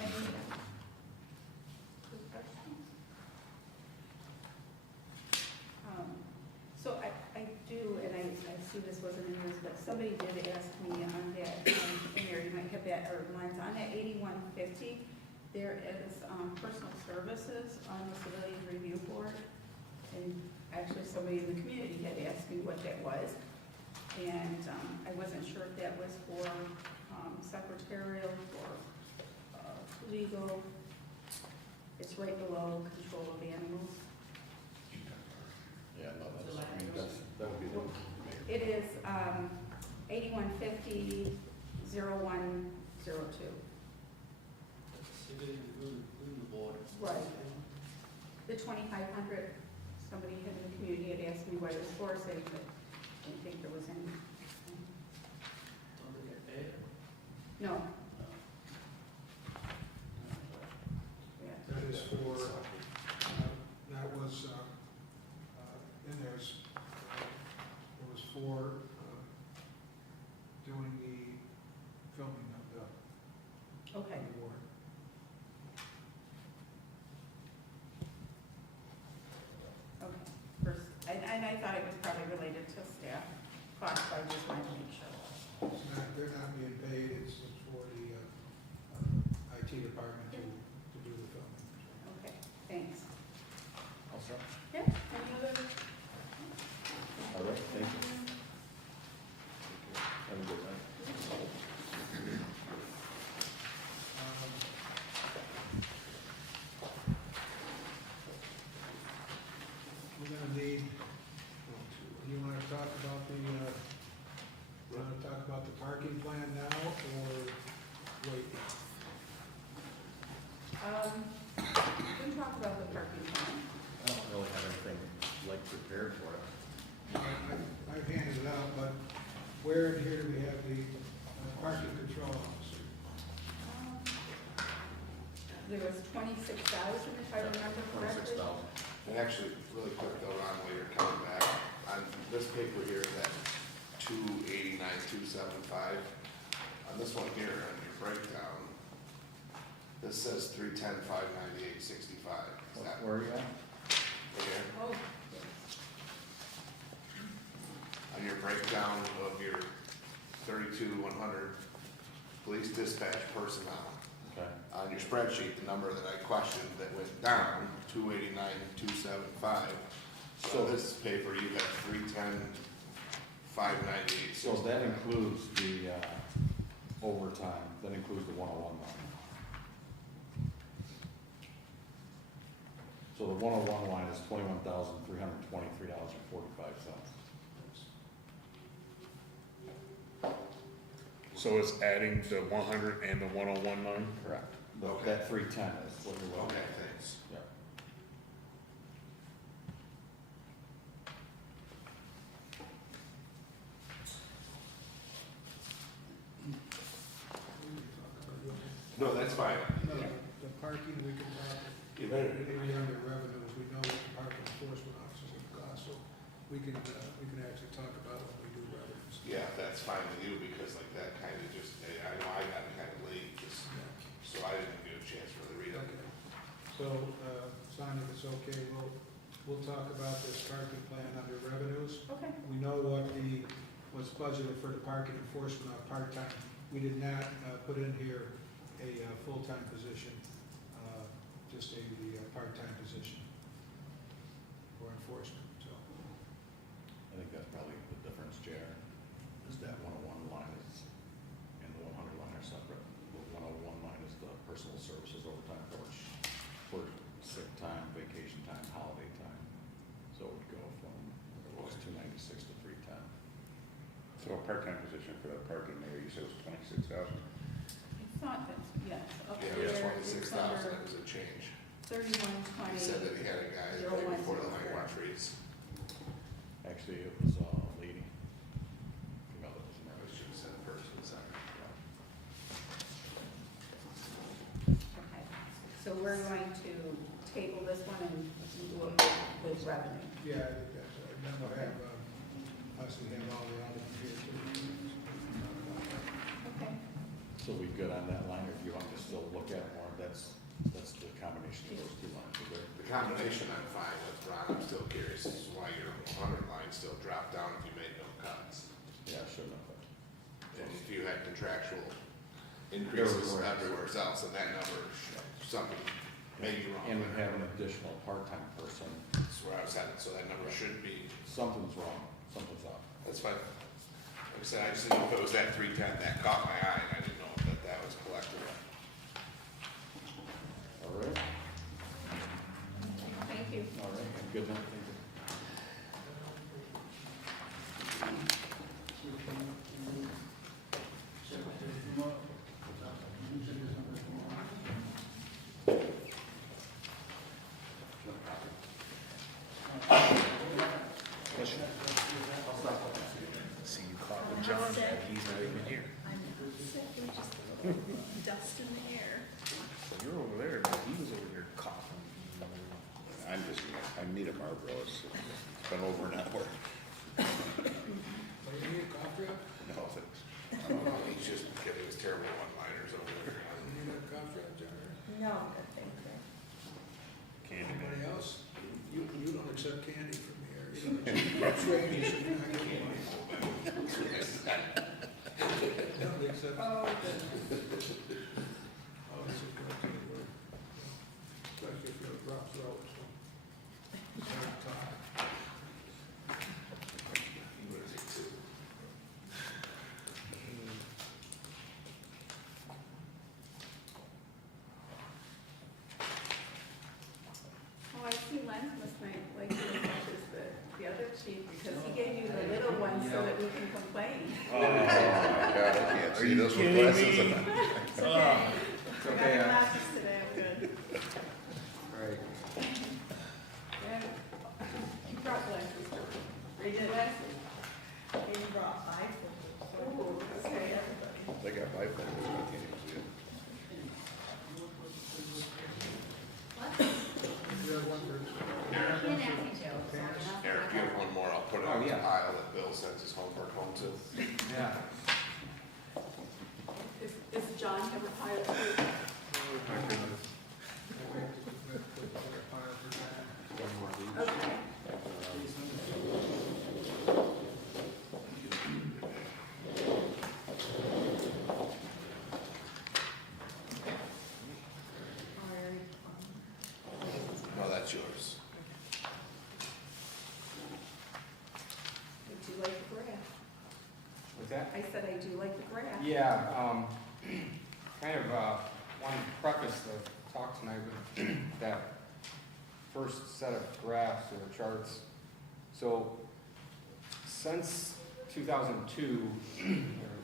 any quick questions? So I do, and I see this wasn't in yours, but somebody did ask me on that, in there, you might have that, or lines, on that 8150, there is personal services on the civilian review board. And actually, somebody in the community had asked me what that was. And I wasn't sure if that was for secretarial or legal. It's right below control of animals. Yeah, no, that would be the mayor. It is 8150-0102. Civilian review board. Right. The 2,500, somebody in the community had asked me what it was for, so I didn't think there was any. Don't they get paid? No. Yeah. That is for, that was, in there, it was for doing the filming of the Okay. award. Okay. First, and I thought it was probably related to staff costs, so I just wanted to make sure. They're not being paid, it's for the IT department to do the filming. Okay, thanks. All set? Yeah, any other? All right, thank you. Have a good night. We're gonna need, you wanna talk about the parking plan now, or wait? We can talk about the parking plan. I don't really have anything like prepared for it. I've handed it out, but where in here do we have the parking control officer? There was 26,000, if I remember correctly. 26,000. and actually, really quick though, Ron, while you're coming back, on this paper here, that 289,275, on this one here, on your breakdown, This says 310, 598, 65. Is that Where are you at? right here? Oh, On your breakdown of your 32,100 police dispatch personnel, Okay. on your spreadsheet, the number that I questioned that went down, 289,275. So this paper, you got 310, 598, So that includes the overtime, that includes the 101 line. So the 101 line is $21,323.45. So it's adding the 100 and the 101 line? Correct. Okay. That 310 is what you're looking Okay, at. thanks. Yeah. No, that's fine. No, the parking, we can talk, You better. maybe under revenues, we know what the parking enforcement officers have cost, so we can actually talk about it when we do revenues. Yeah, that's fine with you, because like that kind of just, I know I got kind of late, just, so I didn't get a chance to really read it. Okay, so, Sonia, if it's okay, we'll talk about this parking plan under revenues. okay. We know what's budgeted for the parking enforcement of part-time. We did not put in here a full-time position, just the part-time position for enforcement, so. I think that's probably the difference, JR, is that 101 line is, and the 100 line are separate. The 101 line is the personal services overtime for sick time, vacation time, holiday time. So it would go from, it was 296 to 310. So a part-time position for the parking there, you said was 26,000? I thought that's, yes, up Yeah, there, it was it's 26,000, under it was a change. 3120. He said that he had a guy that played before the line trees. Actually, it was a lady. Female that was in I there. should have said person, sorry. Okay, so we're going to table this one and do it with revenue. Yeah, I think that's right. Then we'll have, possibly have all the other here too. Okay. So we good on that line, or if you want to still look at more, that's the combination of those two lines. Is there- The combination I'm fine with, Ron, I'm still curious as to why your 100 line still dropped down if you made no cuts. Yeah, I should know that. And if you had contractual increases everywhere else, and that number, something may be wrong. And we have an additional part-time person. That's where I was headed, so that number should be, Something's wrong, something's up. that's fine. Like I said, I just didn't know if it was that 310, that caught my eye, and I didn't know that that was collected. All right, Thank you. all right, and good night, thank you. See you caught with John, and he's not even here. Dust in the air. So you're over there, but he was over here coughing. I need a Marlboro, it's been over an hour. Well, you need a cough drop? No, thanks. He's just kidding, it was terrible one-liners over there. You need a cough drop, John? No, good, thank you. Candy Anybody man. else? You don't accept candy from here. You don't accept strangers from here. Don't accept. Oh, Oh, this is good. Especially if you're a rough throat, so. It's hard to talk. What is it, too? Oh, I see Len must like you as much as the other chief, because he gave you the little one so that we can complain. Oh, my God, I can't Are see you those with kidding glasses me? on. It's okay. We got your glasses today, I'm good. Right. Yeah. You brought glasses. Read it glasses. You brought bifocals. Oh, okay. Everybody. They got bifocals, I can't even see it. You have one for. Eric, you have one more, I'll put it on the pile that Bill sends his homework home to. Yeah. Is John have a pilot? My goodness. Okay. No, that's yours. I do like the graph. What's that? I said I do like the graph. Yeah, kind of, want to preface the talk tonight with that first set of graphs or charts. So, since 2002, or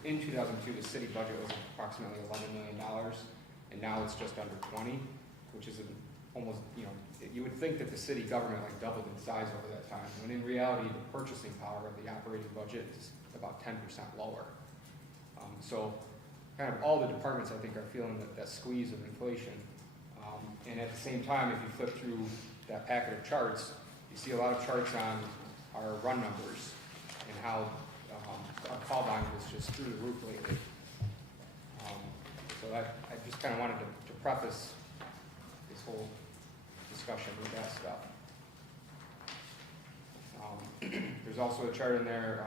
in 2002, the city budget was approximately $11 million, and now it's just under 20, which is almost, you would think that the city government like doubled in size over that time, when in reality, the purchasing power of the operating budget is about 10% lower. So kind of all the departments, I think, are feeling that squeeze of inflation. And at the same time, if you flip through that packet of charts, you see a lot of charts on our run numbers and how our call volume is just through the roof lately. So I just kind of wanted to preface this whole discussion with that stuff. There's also a chart in there,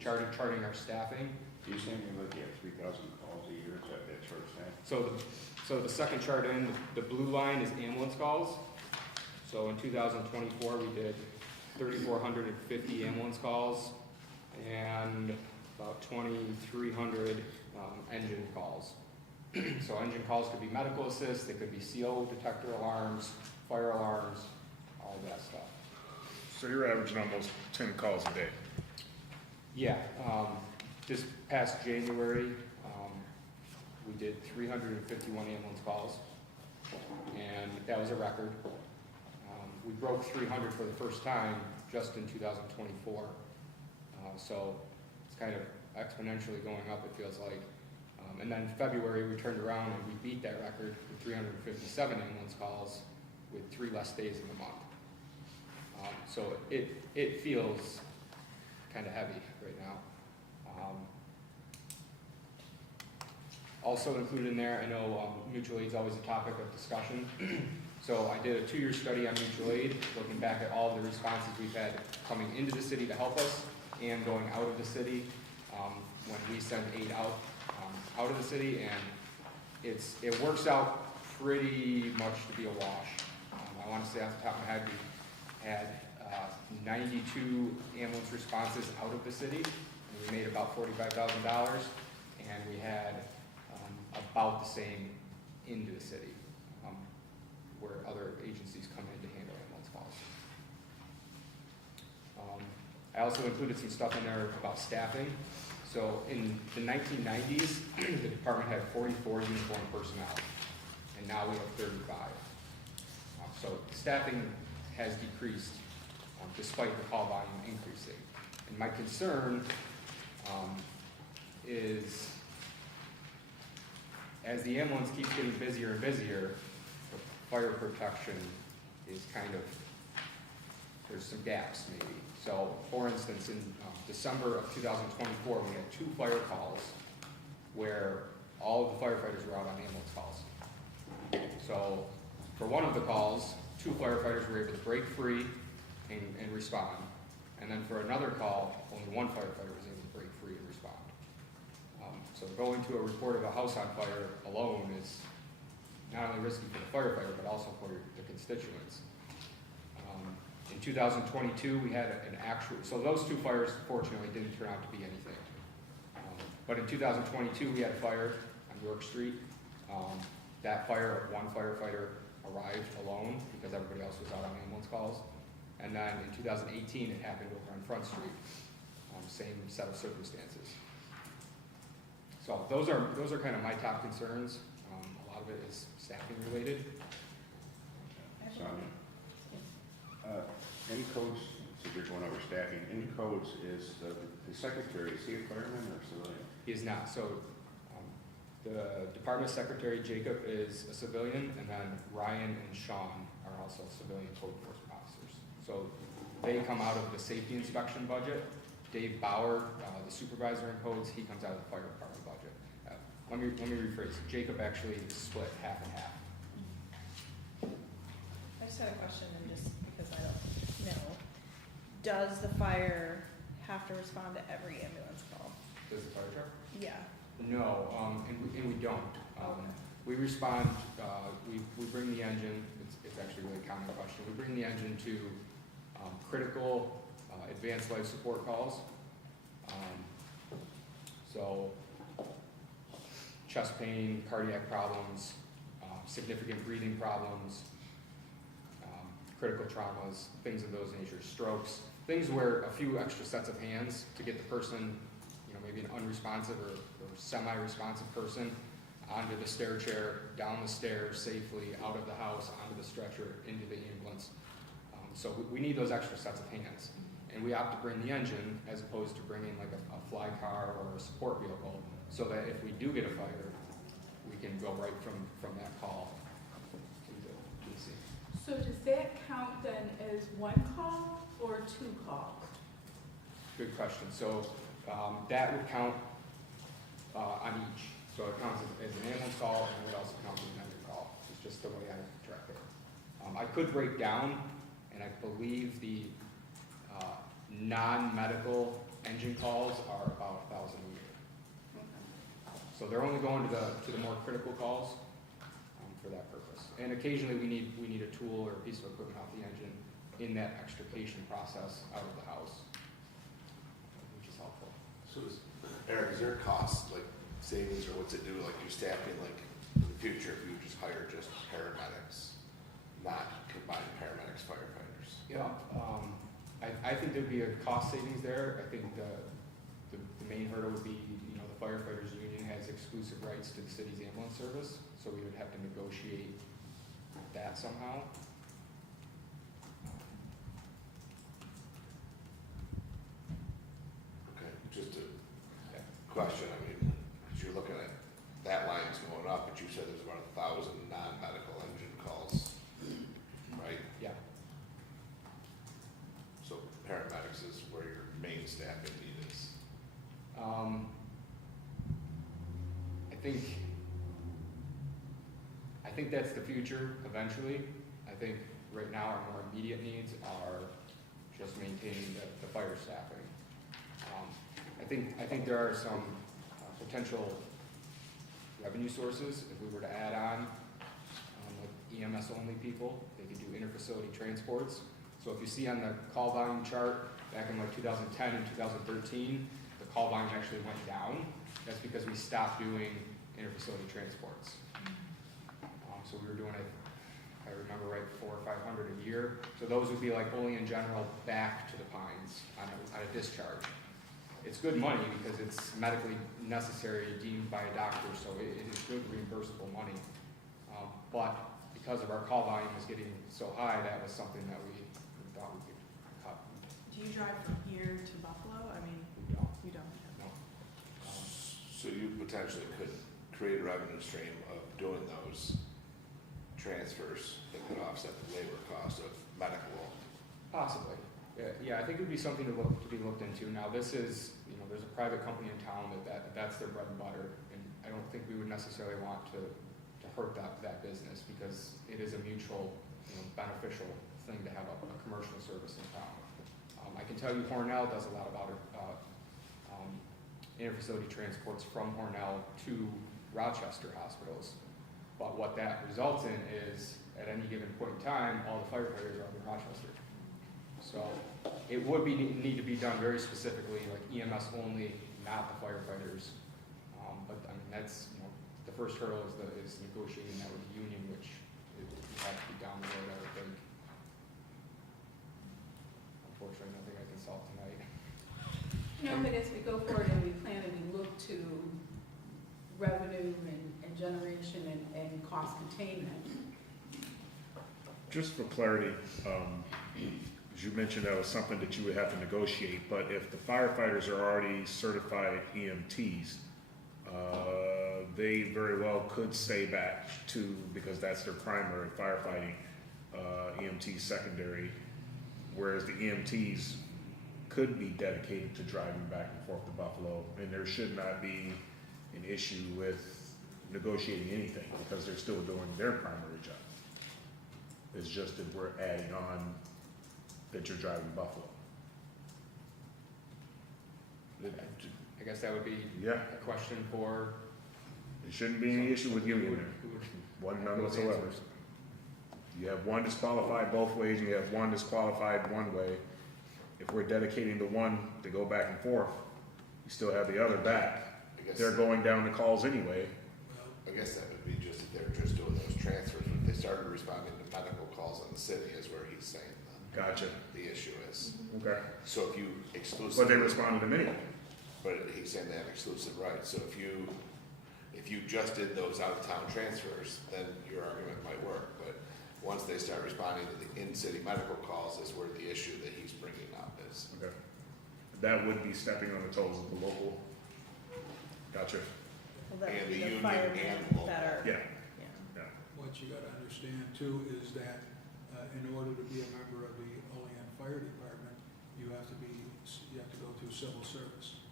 charting our staffing. Do you think you're looking at 3,000 calls a year, is that chart saying? So the second chart in, the blue line is ambulance calls. So in 2024, we did 3,450 ambulance calls and about 2,300 engine calls. So engine calls could be medical assist, they could be CO detector alarms, fire alarms, all that stuff. So you're averaging almost 10 calls a day. Yeah, this past January, we did 351 ambulance calls, and that was a record. We broke 300 for the first time just in 2024. So it's kind of exponentially going up, it feels like. And then in February, we turned around and we beat that record with 357 ambulance calls with 3 less days in the month. So it feels kind of heavy right now. Also included in there, I know mutual aid is always a topic of discussion. So I did a 2-year study on mutual aid, looking back at all the responses we've had coming into the city to help us and going out of the city when we send aid out of the city, and it works out pretty much to be a wash. I want to say off the top of my head, we had 92 ambulance responses out of the city, and we made about $45,000, and we had about the same into the city, where other agencies come in to handle ambulance calls. I also included some stuff in there about staffing. So in the 1990s, the department had 44 uniformed personnel, and now we have 35. So staffing has decreased despite the call volume increasing. And my concern is as the ambulance keeps getting busier and busier, the fire protection is kind of, there's some gaps maybe. So for instance, in December of 2024, we had 2 fire calls where all of the firefighters were out on ambulance calls. So for one of the calls, 2 firefighters were able to break free and respond. And then for another call, only 1 firefighter was able to break free and respond. So going to a report of a house on fire alone is not only risky for the firefighter, but also for the constituents. In 2022, we had an actual, so those 2 fires fortunately didn't turn out to be anything. But in 2022, we had a fire on York Street. That fire, 1 firefighter arrived alone because everybody else was out on ambulance calls. And then in 2018, it happened over on Front Street, same set of circumstances. So those are kind of my top concerns. A lot of it is staffing related. Sonia? In codes, so you're going over staffing, in codes is the secretary, is he a fireman or civilian? He is not. So the department secretary, Jacob, is a civilian, and then Ryan and Sean are also civilian code enforcement officers. So they come out of the safety inspection budget. Dave Bauer, the supervisor in codes, he comes out of the fire department budget. let me rephrase. Jacob actually split half and half. I just had a question, and just because I don't know, does the fire have to respond to every ambulance call? Does the fire truck? Yeah. No, and we don't. Okay. We respond, we bring the engine, it's actually a really common question. We bring the engine to critical advanced life support calls. So chest pain, cardiac problems, significant breathing problems, critical traumas, things of those nature, strokes, things where a few extra sets of hands to get the person, maybe an unresponsive or semi-responsive person onto the stair chair, down the stairs safely, out of the house, onto the stretcher, into the ambulance. So we need those extra sets of hands. And we opt to bring the engine as opposed to bringing like a fly car or a support vehicle, so that if we do get a fire, we can go right from that call to the scene. So does that count then as one call or two calls? Good question. So that would count on each. So it counts as an ambulance call, and it would also count as an engine call. It's just the way I track it. I could break down, and I believe the non-medical engine calls are about 1,000 a year. So they're only going to the more critical calls for that purpose. And occasionally we need a tool or a piece of equipment off the engine in that extrication process out of the house, which is helpful. So Eric, is there a cost, like savings, or what's it do, like your staffing, like in the future, if you just hire just paramedics, not combined paramedics, firefighters? Yeah, I think there'd be a cost savings there. I think the main hurdle would be, the firefighters union has exclusive rights to the city's ambulance service, so we would have to negotiate that somehow. Okay, just a question, I mean, as you're looking at, that line's going up, but you said there's about 1,000 non-medical engine calls, right? Yeah. So paramedics is where your main staffing need is. I think that's the future eventually. I think right now our more immediate needs are just maintaining the fire staffing. I think there are some potential revenue sources if we were to add on like EMS only people. They could do interfacility transports. So if you see on the call volume chart back in like 2010 and 2013, the call volume actually went down. That's because we stopped doing interfacility transports. So we were doing it, if I remember right, 400 or 500 a year. So those would be like Olean General back to the Pines on a discharge. It's good money because it's medically necessary, deemed by a doctor, so it is good reimbursable money. But because of our call volume was getting so high, that was something that we thought we could cut. Do you drive from here to Buffalo? I mean, We don't. you don't. No. So you potentially could create a revenue stream of doing those transfers that could offset the labor cost of medical. Possibly. Yeah, I think it would be something to be looked into. Now, this is, there's a private company in town that's their bread and butter, and I don't think we would necessarily want to hurt that business because it is a mutual, beneficial thing to have a commercial service in town. I can tell you Hornell does a lot of interfacility transports from Hornell to Rochester hospitals. But what that results in is, at any given point in time, all the firefighters are up in Rochester. So it would need to be done very specifically, like EMS only, not the firefighters. But I mean, that's, the first hurdle is negotiating that with the union, which it would have to be down the road, I would think. Unfortunately, nothing I can solve tonight. But as we go forward and we plan and we look to revenue and generation and cost containment. Just for clarity, as you mentioned, that was something that you would have to negotiate, but if the firefighters are already certified EMTs, they very well could stay back because that's their primary firefighting, EMT secondary, whereas the EMTs could be dedicated to driving back and forth to Buffalo, and there should not be an issue with negotiating anything, because they're still doing their primary job. It's just that we're adding on that you're driving Buffalo. I guess that would be Yeah, a question for. there shouldn't be any issue with union there. Who would One, have none those whatsoever. answers? You have one disqualified both ways, and you have one disqualified one way. If we're dedicating the one to go back and forth, you still have the other back. I guess, They're going down the calls anyway. I guess that would be just, if they're just doing those transfers, if they started responding to medical calls in the city is where he's saying Gotcha. the issue is. Okay. So if you But exclusively. they responded to me. But he's saying they have exclusive rights, so if you just did those out-of-town transfers, then your argument might work, but once they start responding to the in-city medical calls is where the issue that he's bringing up is. Okay. That would be stepping on the toes of the local. Gotcha. Well, that And would be the the union firemen and local. that are, Yeah, yeah. yeah. What you gotta understand too is that, in order to be a member of the Olean Fire Department, you have to go through civil service.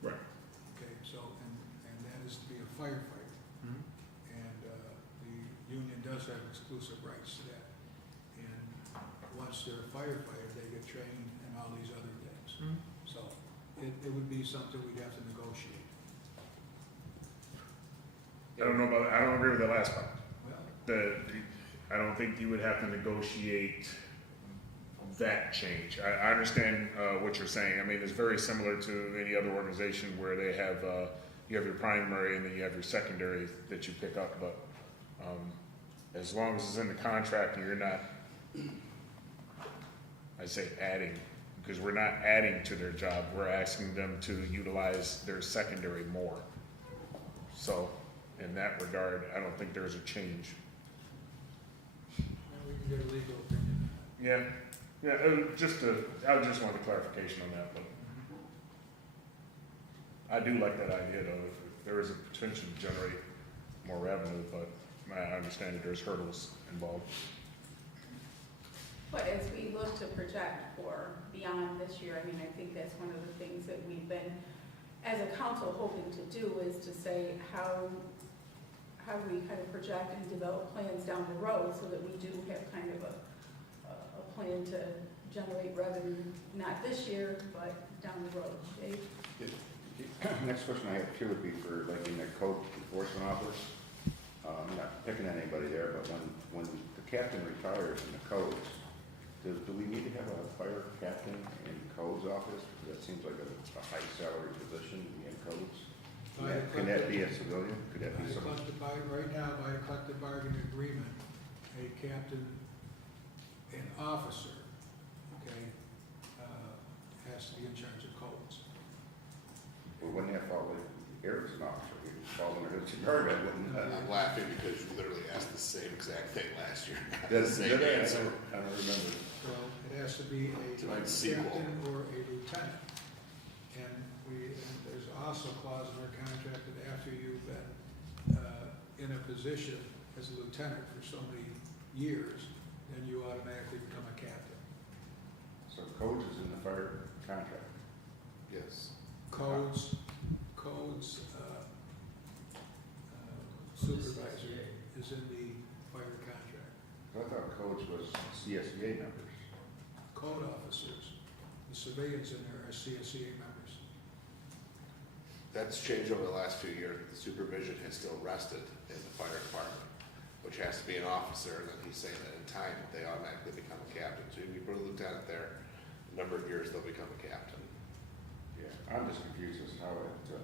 Right. Okay, so, and that is to be a firefighter. Mhm. And, the union does have exclusive rights to that. And once they're a firefighter, they get trained and all these other things. So, it would be something we'd have to negotiate. I don't know about, I don't agree with the last part. Well, I don't think you would have to negotiate that change. I understand, what you're saying. I mean, it's very similar to any other organization where they have, you have your primary and then you have your secondary that you pick up, but, as long as it's in the contract and you're not, I say adding, because we're not adding to their job, we're asking them to utilize their secondary more. So, in that regard, I don't think there's a change. and we can get a legal opinion. Yeah, yeah, I just wanted clarification on that, but I do like that idea though, if there is a potential to generate more revenue, but I understand that there's hurdles involved. But as we look to project for beyond this year, I mean, I think that's one of the things that we've been, as a council, hoping to do is to say how we kind of project and develop plans down the road so that we do have kind of a plan to generate revenue, not this year, but down the road. Dave? Next question I have too would be for like in the code enforcement office. I'm not picking on anybody there, but when the captain retires in the codes, do we need to have a fire captain in codes office? Because that seems like a high salary position to be in codes. Can that be a civilian? Could that be someone? Right now, by a collective bargaining agreement, a captain, an officer, okay, has to be in charge of codes. Well, wouldn't that fall like Eric's an officer? He falls under his department, wouldn't it? I'm laughing because you literally asked the same exact thing last year. Does Same it? answer. I don't remember. Well, it has to be a Tonight's sequel. captain or a lieutenant. And there's also a clause in our contract that after you've been, in a position as a lieutenant for so many years, then you automatically become a captain. So codes is in the fire contract. Yes. Codes, supervisor is in the fire contract. I thought codes was CSEA members. Code officers, the civilians in there are CSEA members. That's changed over the last few years. The supervision has still rested in the fire department, which has to be an officer, and then he's saying that in time, they automatically become a captain. So if you put a lieutenant there, a number of years, they'll become a captain. Yeah, I'm just confused as to how it,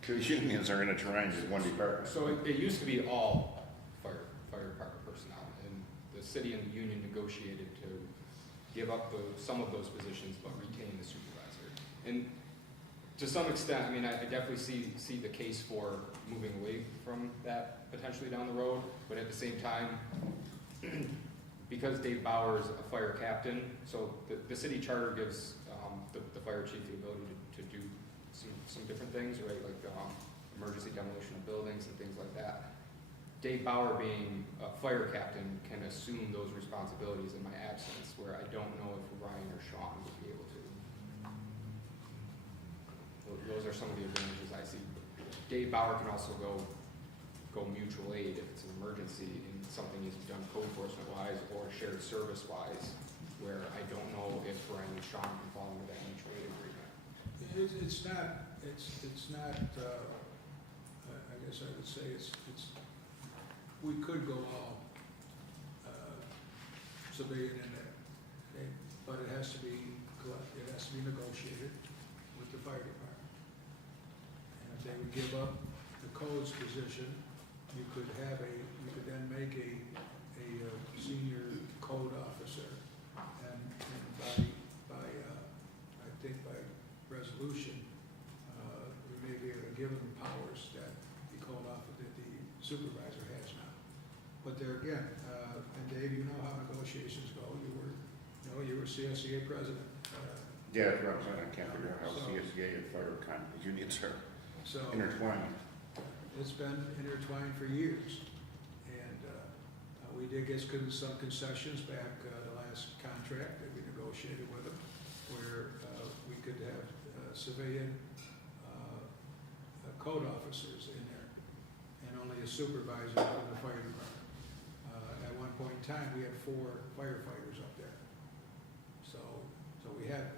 because unions are in a triangle in one department. So it used to be all fire department personnel, and the city and the union negotiated to give up some of those positions, but retain the supervisor. And to some extent, I mean, I definitely see the case for moving away from that potentially down the road, but at the same time, because Dave Bauer's a fire captain, so the city charter gives the fire chief the ability to do some different things, right, like emergency demolition of buildings and things like that. Dave Bauer being a fire captain can assume those responsibilities in my absence, where I don't know if Ryan or Sean would be able to. Those are some of the advantages I see. Dave Bauer can also go go mutual aid if it's an emergency and something needs to be done code enforcement wise or shared service wise, where I don't know if Brian and Sean can fall under that mutual aid agreement. It's not, I guess I would say we could go all civilian in there, okay? But it has to be negotiated with the fire department. And if they would give up the codes position, you could then make a senior code officer, and I think by resolution, we may be able to give them powers that the code officer, that the supervisor has now. But there again, and Dave, you know how negotiations go. You were CSEA president. Yeah, that's what I'm saying, I can't figure out how So- CSEA and fire unions are So intertwined. it's been intertwined for years. And we did get some concessions back the last contract that we negotiated with them, where we could have civilian code officers in there and only a supervisor in the fire department. At one point in time, we had 4 firefighters up there. So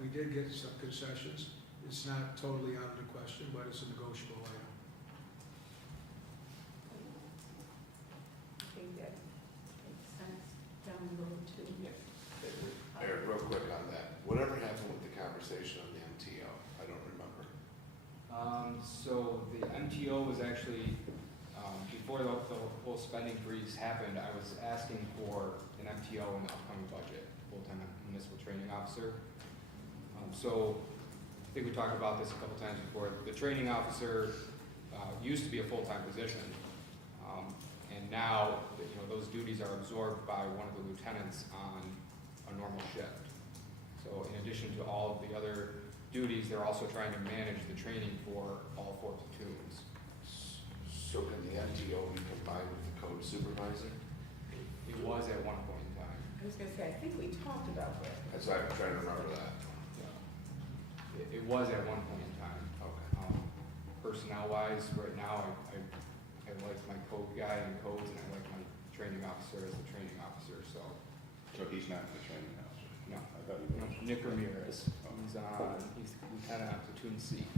we did get some concessions. It's not totally out of the question, but it's a negotiable item. I think that makes sense down the road too. Eric, real quick on that, whatever happened with the conversation on the MTO? I don't remember. So the MTO was actually, before the whole spending freeze happened, I was asking for an MTO in the upcoming budget, full-time municipal training officer. So I think we talked about this a couple times before. The training officer used to be a full-time position, and now those duties are absorbed by one of the lieutenants on a normal shift. So in addition to all of the other duties, they're also trying to manage the training for all 4 platoons. So can the MTO be combined with the code supervisor? It was at one point in time. I was gonna say, I think we talked about that. That's why I'm trying to remember that. It was at one point in time. Okay. Personnel-wise, right now, I like my code guy in codes, and I like my training officer as the training officer, so. So he's not the training officer? No. I thought he No, was. Nick Ramirez, he's lieutenant on platoon C.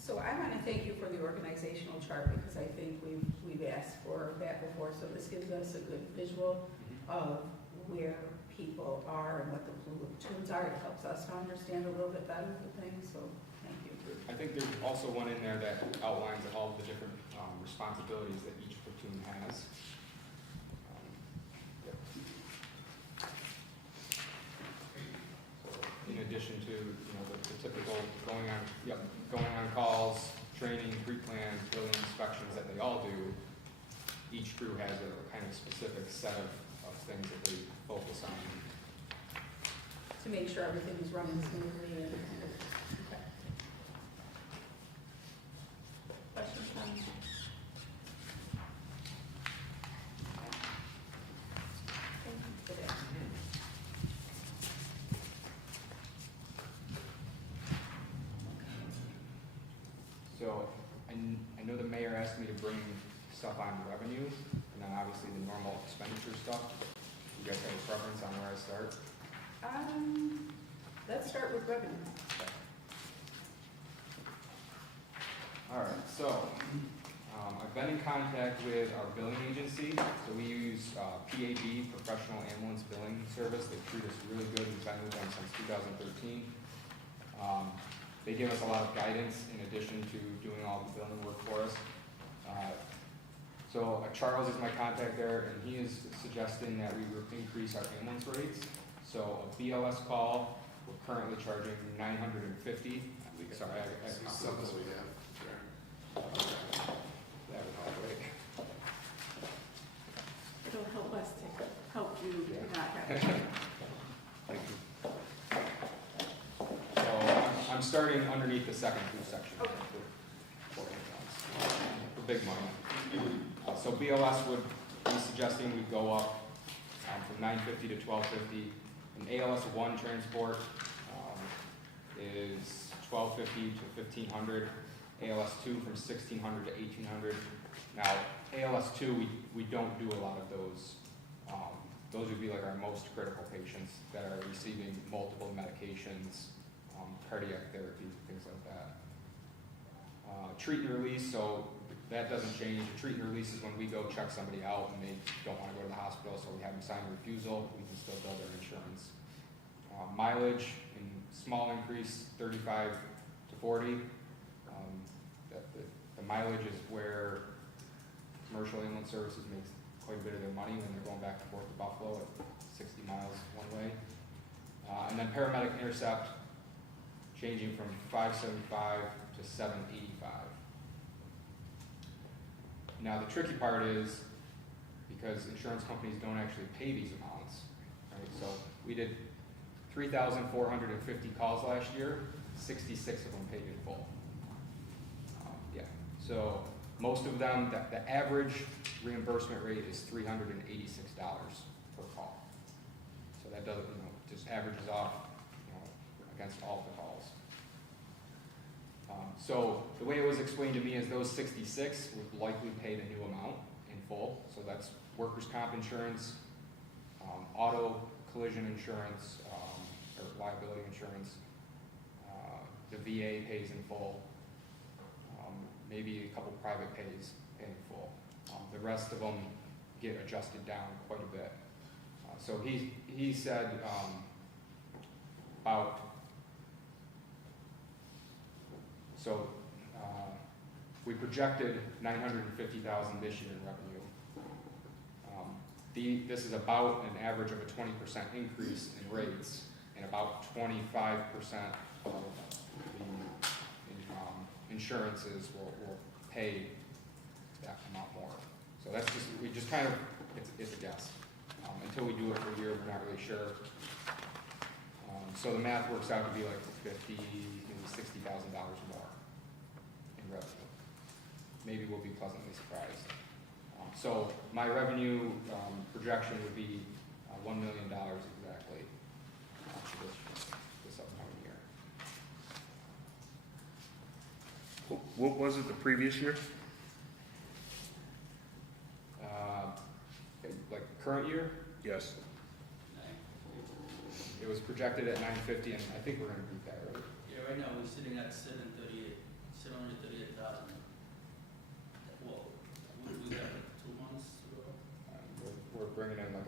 So I want to thank you for the organizational chart, because I think we've asked for that before, so this gives us a good visual of where people are and what the platoons are. It helps us to understand a little bit better the things, so thank you. I think there's also one in there that outlines all of the different responsibilities that each platoon has. Yep. So in addition to, the typical going on calls, training, pre-plan, building inspections that they all do, each crew has a kind of specific set of things that they focus on. To make sure everything is running smoothly and, okay. Questions, comments? Thank you for that. So I know the mayor asked me to bring stuff on revenue, and then obviously the normal expenditure stuff. You guys have a preference on where I start? Let's start with revenue. All right, so I've been in contact with our billing agency. So we use PAB, Professional Ambulance Billing Service. They treat us really good. We've been with them since 2013. They give us a lot of guidance in addition to doing all the billing work for us. So Charles is my contact there, and he is suggesting that we increase our ambulance rates. So a BLS call, we're currently charging $950. Sorry, I Something we have there. that would help, right? It'll help us to help you not have. Thank you. So I'm starting underneath the second food section. Okay. For big money. So BLS would be suggesting we go up from $950 to $1,250. An ALS 1 transport is $1,250 to $1,500, ALS two from 1,600 to 1,800. Now, ALS two, we don't do a lot of those. Those would be like our most critical patients that are receiving multiple medications, cardiac therapy, things like that. Treat and release, so that doesn't change. A treat and release is when we go check somebody out and they don't want to go to the hospital, so we have them sign a refusal, we can still bill their insurance. Mileage, in small increase, 35 to 40. The mileage is where commercial ambulance services makes quite a bit of their money when they're going back and forth to Buffalo at 60 miles one way. And then paramedic intercept, changing from 575 to 785. Now the tricky part is, because insurance companies don't actually pay these amounts, right? So we did 3,450 calls last year, 66 of them paid in full. Yeah, so most of them, the average reimbursement rate is $386 per call. So that doesn't, just averages off, against all the calls. So the way it was explained to me is those 66 would likely pay the new amount in full. So that's workers' comp insurance, auto collision insurance, or liability insurance. The VA pays in full. Maybe a couple private pays in full. The rest of them get adjusted down quite a bit. So he said about, we projected $950,000 this year in revenue. This is about an average of a 20% increase in rates, and about 25% of the insurances will pay that amount more. So that's just, we just kind of, it's a guess. Until we do it for a year, we're not really sure. So the math works out to be like $50,000, maybe $60,000 more in revenue. Maybe we'll be pleasantly surprised. So my revenue projection would be $1 million exactly for this upcoming year. What was it the previous year? Like current year, Yes. it was projected at 950, and I think we're gonna beat that, right? Yeah, right now we're sitting at 738,000. Well, we got 2 months to go. We're bringing in like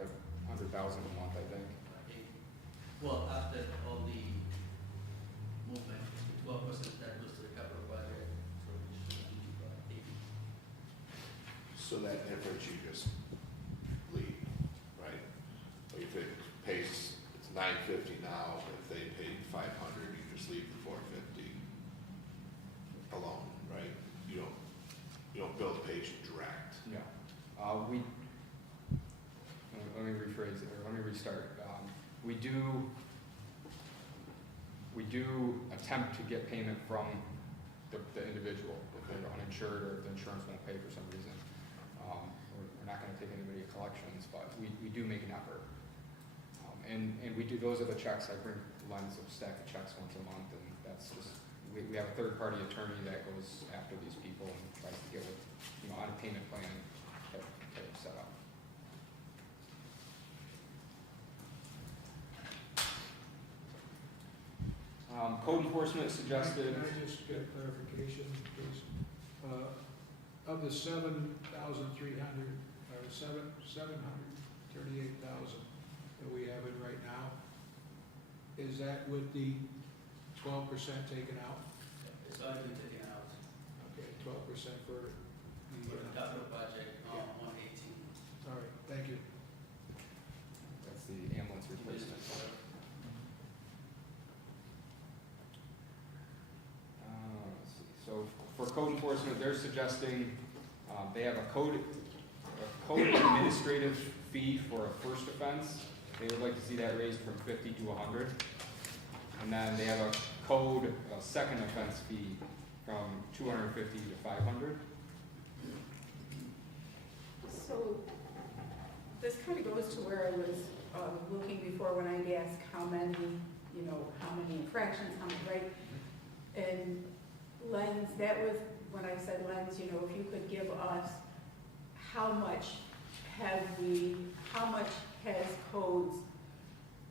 100,000 a month, I think. Well, after all the movement, 12% that goes to the capital budget, so we should be about 80. So that difference you just leave, right? Like if it pays, it's $950 now, if they paid $500, you just leave the $450 alone, right? You don't bill the patient direct. No. Let me rephrase it, or let me restart. We do attempt to get payment from the individual, if they're uninsured or if the insurance won't pay for some reason. We're not gonna take anybody to collections, but we do make an effort. And we do, those are the checks, I bring lines of stack of checks once a month, and that's just, we have a third-party attorney that goes after these people and tries to get with, on a payment plan that they've set up. Code enforcement suggested. Can I just get clarification, please? Of the 7,300, or 738,000 that we have in right now, is that with the 12% taken out? It's already been taken out Okay, 12% for for the capital budget Yeah. on 18. all right, thank you. That's the ambulance replacement. Let's see. So for code enforcement, they're suggesting, they have a code administrative fee for a first offense. They would like to see that raised from 50 to 100. And then they have a second offense fee from 250 to 500. So this kind of goes to where I was looking before when I'd asked how many infractions, how many, right? And Lens, that was, when I said lens, you know, if you could give us how much has codes,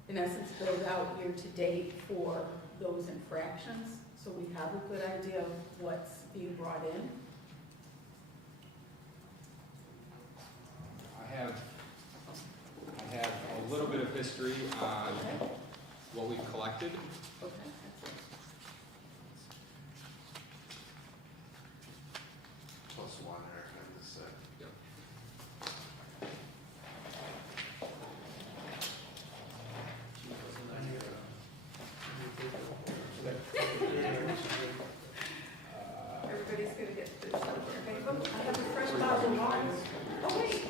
in essence, filled out year to date for those infractions, so we have a good idea of what's being brought in? I have a little bit of history on Okay. what we've collected. Okay. Plus one, Eric, I just said. Everybody's gonna get this over. Okay, look, I have a fresh bottle of water. Oh, wait,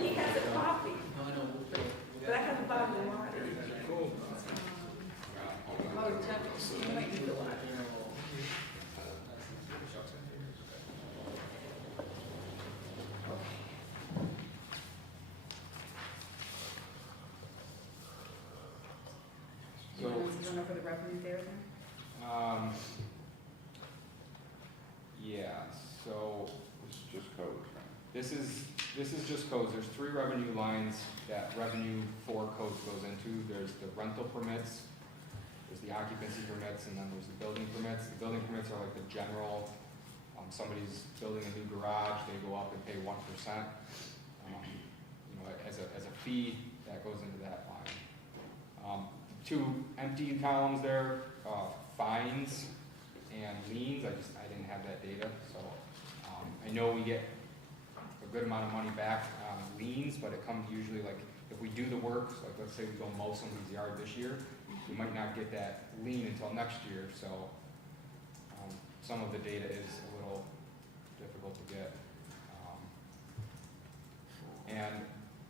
he has a coffee, No, I know, but I have a bottle of water. Oh, Jeff, you might need the water. So, You want over the revenue there then? yeah, so It's just codes, right? this is just codes. There's 3 revenue lines that revenue for codes goes into. There's the rental permits, there's the occupancy permits, and then there's the building permits. The building permits are like the general, somebody's building a new garage, they go up and pay 1%. You know, as a fee that goes into that line. 2 empty columns there, fines and liens. I didn't have that data, so I know we get a good amount of money back on liens, but it comes usually like if we do the work, so like let's say we go mow somebody's yard this year, we might not get that lien until next year, so some of the data is a little difficult to get. And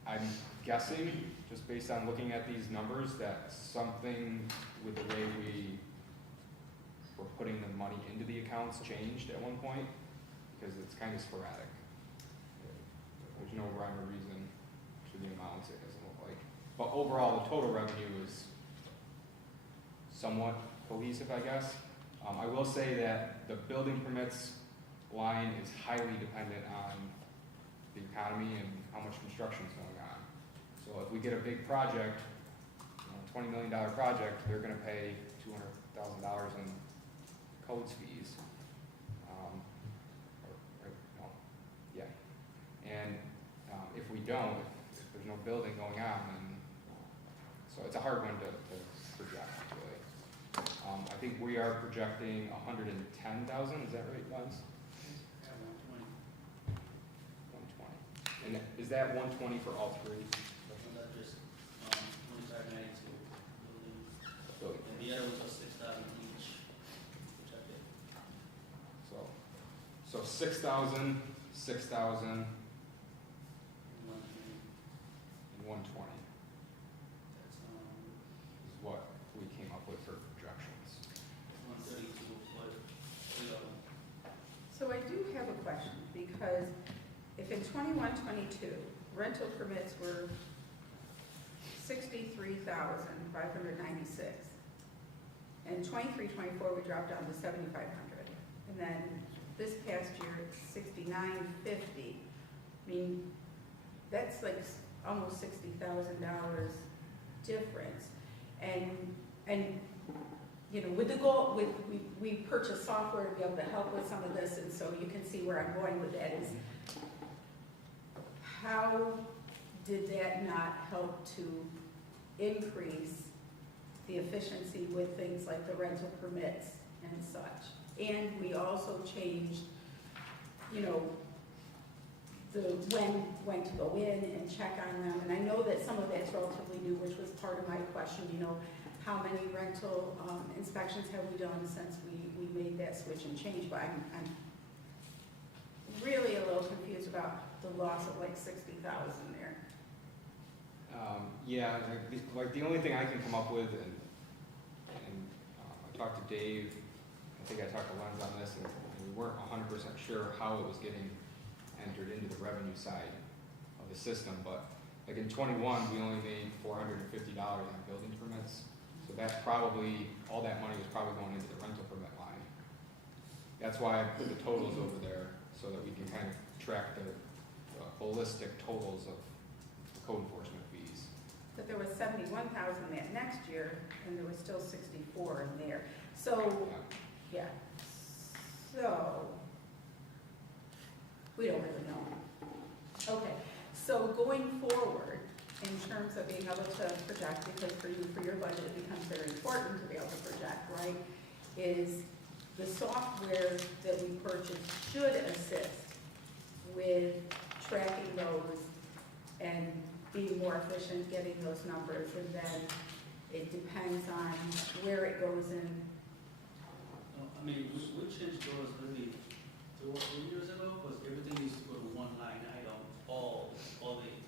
I'm guessing, just based on looking at these numbers, that something with the way we were putting the money into the accounts changed at one point, because it's kind of sporadic. There's no rhyme or reason to the amounts, it doesn't look like. But overall, the total revenue is somewhat cohesive, I guess. I will say that the building permits line is highly dependent on the economy and how much construction is going on. So if we get a big project, $20 million project, they're gonna pay $200,000 in codes fees. And if we don't, if there's no building going on, then, so it's a hard one to project, really. I think we are projecting 110,000, is that right, Lance? 120. And is that 120 for all 3? Not just, 2592 building, Building. and the other ones are 6,000 each, which I did. So 6,000, 6,000, and 120 That's, is what we came up with for projections. 132 for 3 of them. So I do have a question, because if in 21-22 rental permits were 63,596, and 23-24 we dropped down to 7,500, and then this past year it's 6,950. I mean, that's like almost $60,000 difference, and you know, with the goal, we purchased software to be able to help with some of this, and so you can see where I'm going with that is, how did that not help to increase the efficiency with things like the rental permits and such? And we also changed, you know, the when to go in and check on them. And I know that some of that's relatively new, which was part of my question, you know, how many rental inspections have we done since we made that switch and change? But I'm really a little confused about the loss of like 60,000 there. Yeah, like the only thing I can come up with, and I talked to Dave, I think I talked to Lens on this, and we weren't 100% sure how it was getting entered into the revenue side of the system, but like in 21, we only made $450 on building permits, so that's probably, all that money was probably going into the rental permit line. That's why I put the totals over there, so that we can kind of track the holistic totals of code enforcement fees. But there was 71,000 that next year, and there was still 64 in there. So, yeah, so, we don't really know. Okay, so going forward, in terms of being able to project, because for you, for your budget, it becomes very important to be able to project, right? Is the software that we purchase should assist with tracking those and being more efficient, getting those numbers, and then it depends on where it goes in. I mean, we changed those maybe 2 or 3 years ago, because everything used to go to one line item, all the revenue.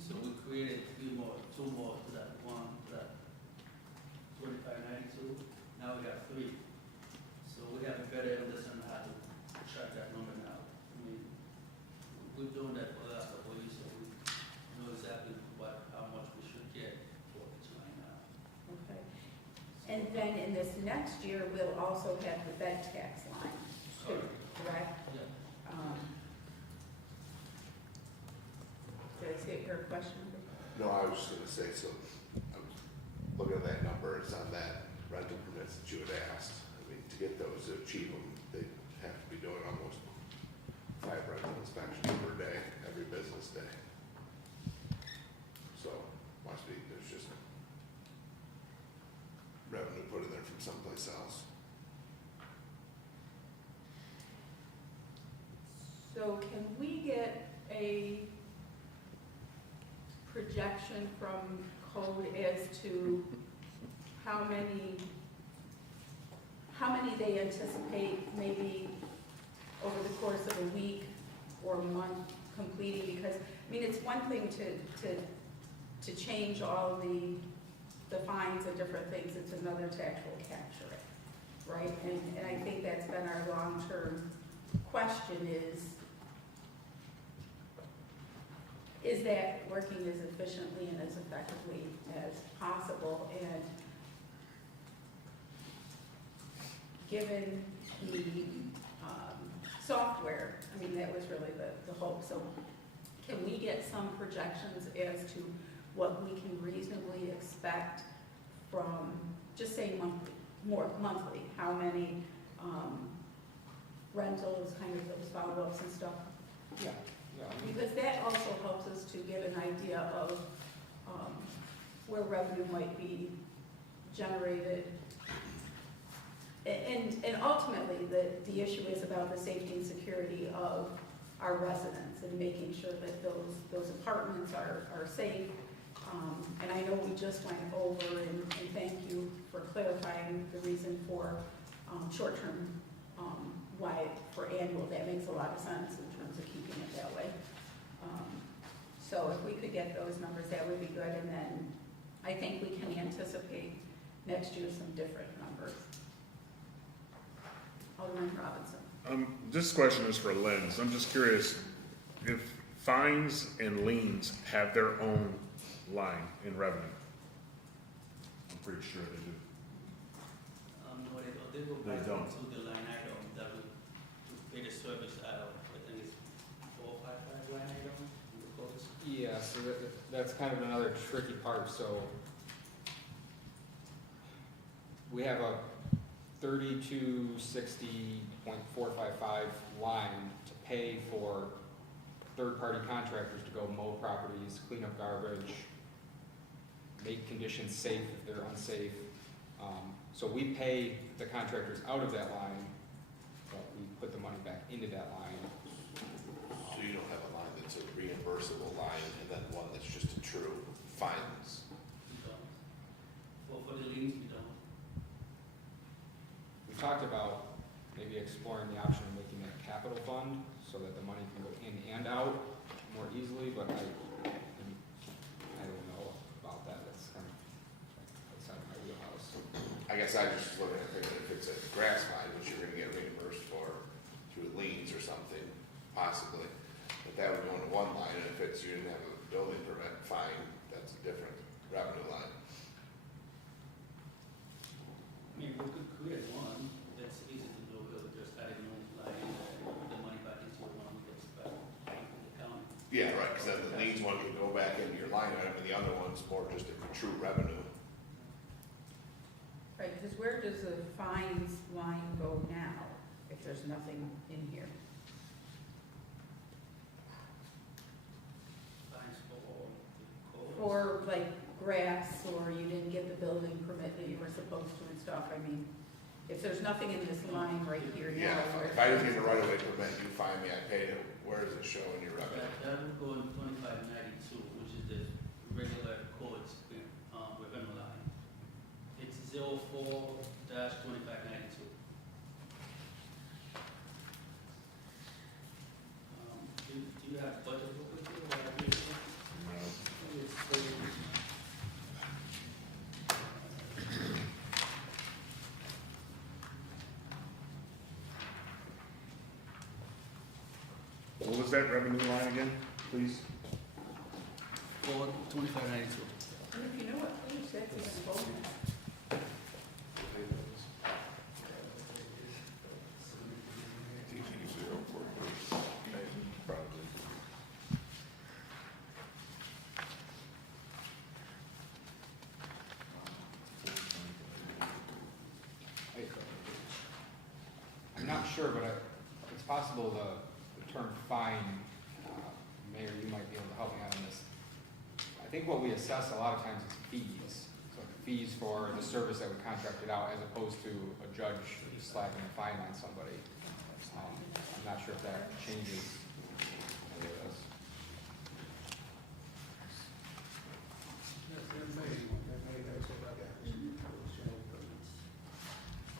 So we created two more to that one, to that 2592. Now we got 3. So we have a better understanding how to track that number now. I mean, we're doing that for the last couple of years, so we know exactly how much we should get for each line now. Okay. And then in this next year, we'll also have the bed tax line, too, correct? Yeah. Did I say your question? No, I was just gonna say, so, I was looking at that number, it's on that rental permits that you had asked. I mean, to get those, to achieve them, they have to be doing almost 5 rental inspections per day, every business day. So, must be, there's just revenue put in there from someplace else. So can we get a projection from code as to how many they anticipate maybe over the course of a week or a month completing? Because, I mean, it's one thing to change all the fines and different things, it's another to actually capture it, right? And I think that's been our long-term question is that working as efficiently and as effectively as possible? And given the software, I mean, that was really the hope. So can we get some projections as to what we can reasonably expect from, just say monthly, how many rentals, kind of those follow-ups and stuff? Yeah. Because that also helps us to get an idea of where revenue might be generated. And ultimately, the issue is about the safety and security of our residents and making sure that those apartments are safe. And I know we just went over, and thank you for clarifying the reason for short-term, why for annual. That makes a lot of sense in terms of keeping it that way. So if we could get those numbers, that would be good. And then I think we can anticipate next year some different numbers. Alderman Robinson. This question is for Lynn. I'm just curious if fines and liens have their own line in revenue. I'm pretty sure they do. No, they go They back don't. into the line item that we pay the service out of. I think it's 455 line item in the codes. Yeah, so that's kind of another tricky part. So we have a 3260.455 line to pay for third-party contractors to go mow properties, clean up garbage, make conditions safe if they're unsafe. So we pay the contractors out of that line, but we put the money back into that line. So you don't have a line that's a reimbursable line and then one that's just a true fines? We don't. Well, for the liens, we don't. We talked about maybe exploring the option of making it a capital fund so that the money can go in and out more easily, but I don't know about that. That's kind of outside of my wheelhouse. I guess I just was looking at thinking if it's a grass vine, which you're gonna get reimbursed for through liens or something, possibly, but that would go into one line, and if it's, you didn't have a building permit, fine, that's a different revenue line. I mean, we could create one that's easy to do, because Yeah, right, because then the liens one can go back into your line item, and the other one's more just a true revenue. Right, because where does the fines line go now, if there's nothing in here? Thanks for calls. Or like grass, or you didn't get the building permit that you were supposed to and stuff, I mean, if there's nothing in this line right here now. Yeah, where- if I didn't get the right of way permit, you find me, I paid it, where does it show in your revenue? That would go in 2592, which is the regular codes revenue line. It's 04-2592. Do you have budget book with you? Or have you- It's What was that revenue line again, please? for 2592. And if you know what page that's even going at. I'm not sure, but it's possible the term fine, Mayor, you might be able to help me out on this. I think what we assess a lot of times is fees, so like fees for the service that we contracted out as opposed to a judge slapping a fine on somebody. I'm not sure if that changes any of this.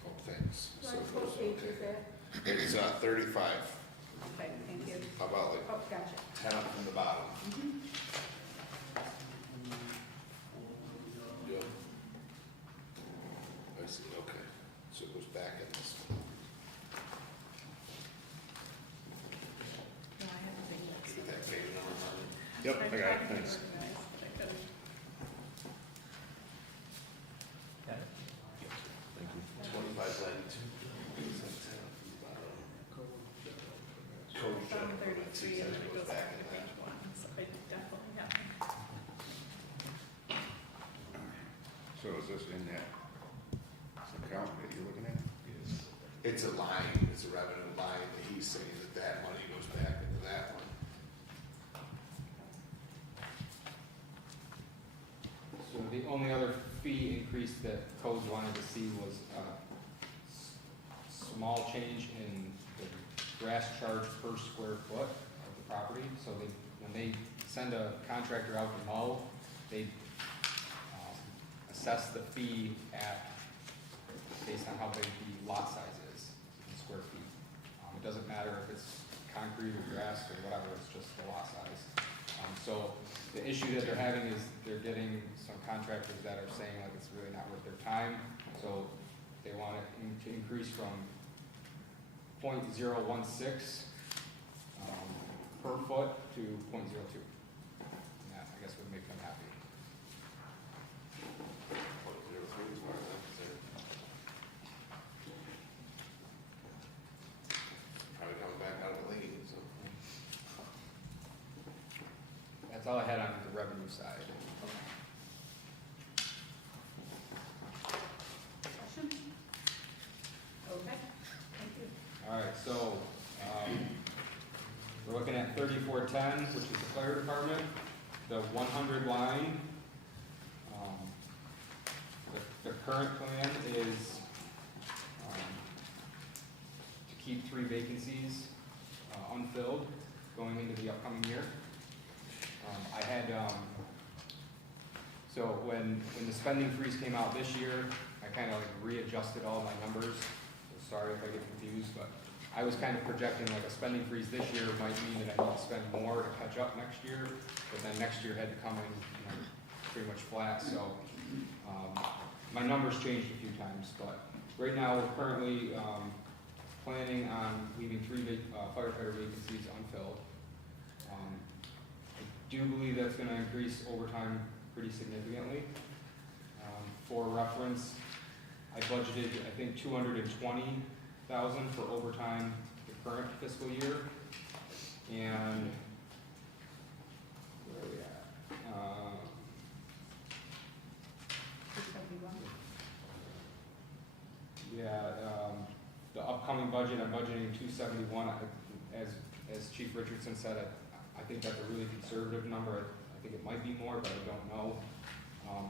Oh, thanks. So Right, it what goes, page okay. is that? It's 35, Okay, thank you. how about like Oh, gotcha. 10 up from the bottom? Yep. I see, okay, so it goes back in this. No, I haven't been yet. Get that page number, Marlene? Yep, I got it, tried to be thanks. organized, but I couldn't. Thank you. 2592. Code Some check. 33 and then it Goes goes back back to in page that. 1, so I definitely have. So is this in that account that you're looking at? It's a line, it's a revenue line that he's saying that that money goes back into that one. So the only other fee increase that codes wanted to see was small change in the grass charge per square foot of the property. So they, when they send a contractor out to mow, they assess the fee at, based on how big the lot size is in square feet. It doesn't matter if it's concrete or grass or whatever, it's just the lot size. So the issue that they're having is they're getting some contractors that are saying like it's really not worth their time. So they want it to increase from 0.016 per foot to 0.02. And that, I guess, would make them happy. 0.03 is part of that, is there? Probably coming back out of the lien, so. That's all I had on the revenue side. Question? Okay, thank you. All right, so, we're looking at 3410, which is the fire department, the 100 line. The current plan is to keep 3 vacancies unfilled going into the upcoming year. I had, so when the spending freeze came out this year, I kind of like readjusted all my numbers. So sorry if I get confused, but I was kind of projecting like a spending freeze this year might mean that I need to spend more to catch up next year, but then next year had to come in, pretty much flat, so, my numbers changed a few times, but right now we're currently, planning on leaving 3 firefighter vacancies unfilled. I do believe that's gonna increase overtime pretty significantly. For reference, I budgeted, I think, 220,000 for overtime the current fiscal year. And Yeah, the upcoming budget, I'm budgeting 271. As Chief Richardson said, I think that's a really conservative number. I think it might be more, but I don't know.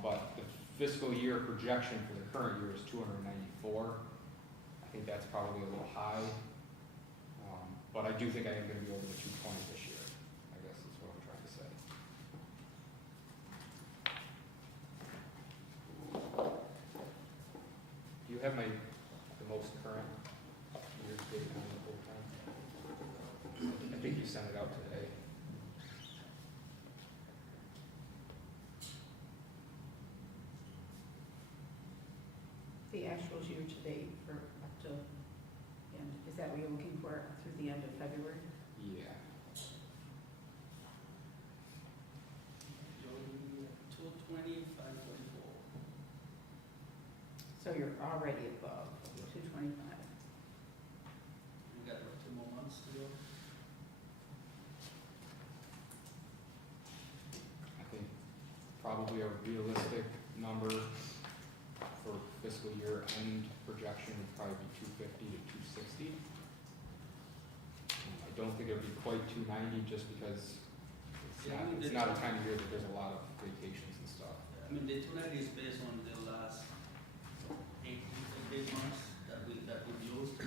But the fiscal year projection for the current year is 294. I think that's probably a little high. But I do think I am gonna be over the 220 this year, I guess is what I'm trying to say. Do you have the most current year's date on the full time? I think you sent it out today. The actuals year to date for up to, and is that what you're looking for through the end of February? Yeah. Jody, 220, 544. So you're already above 225. We got about 2 more months to go. I think probably a realistic number for fiscal year end projection would probably be 250 to 260. I don't think it would be quite 290 just because it's not a time of year that there's a lot of vacations and stuff. I mean, the 290 is based on the last 8 months that we've used,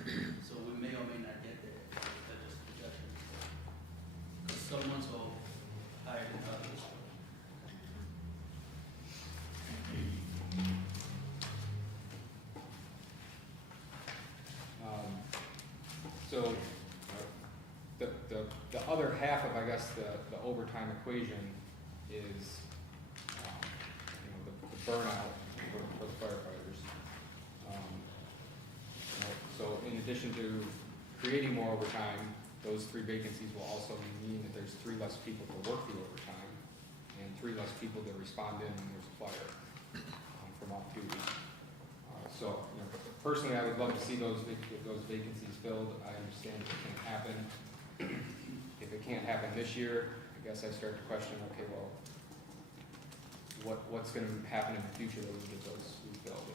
so we may or may not get there. That's just projection. Because some months are higher than others. So the other half of, I guess, the overtime equation is, the burnout for the firefighters. So in addition to creating more overtime, those 3 vacancies will also mean that there's 3 less people to work the overtime and 3 less people to respond in when there's a fire from off duty. So, personally, I would love to see those vacancies filled. I understand it can't happen. If it can't happen this year, I guess I start to question, okay, well, what's going to happen in the future that we get those refilled?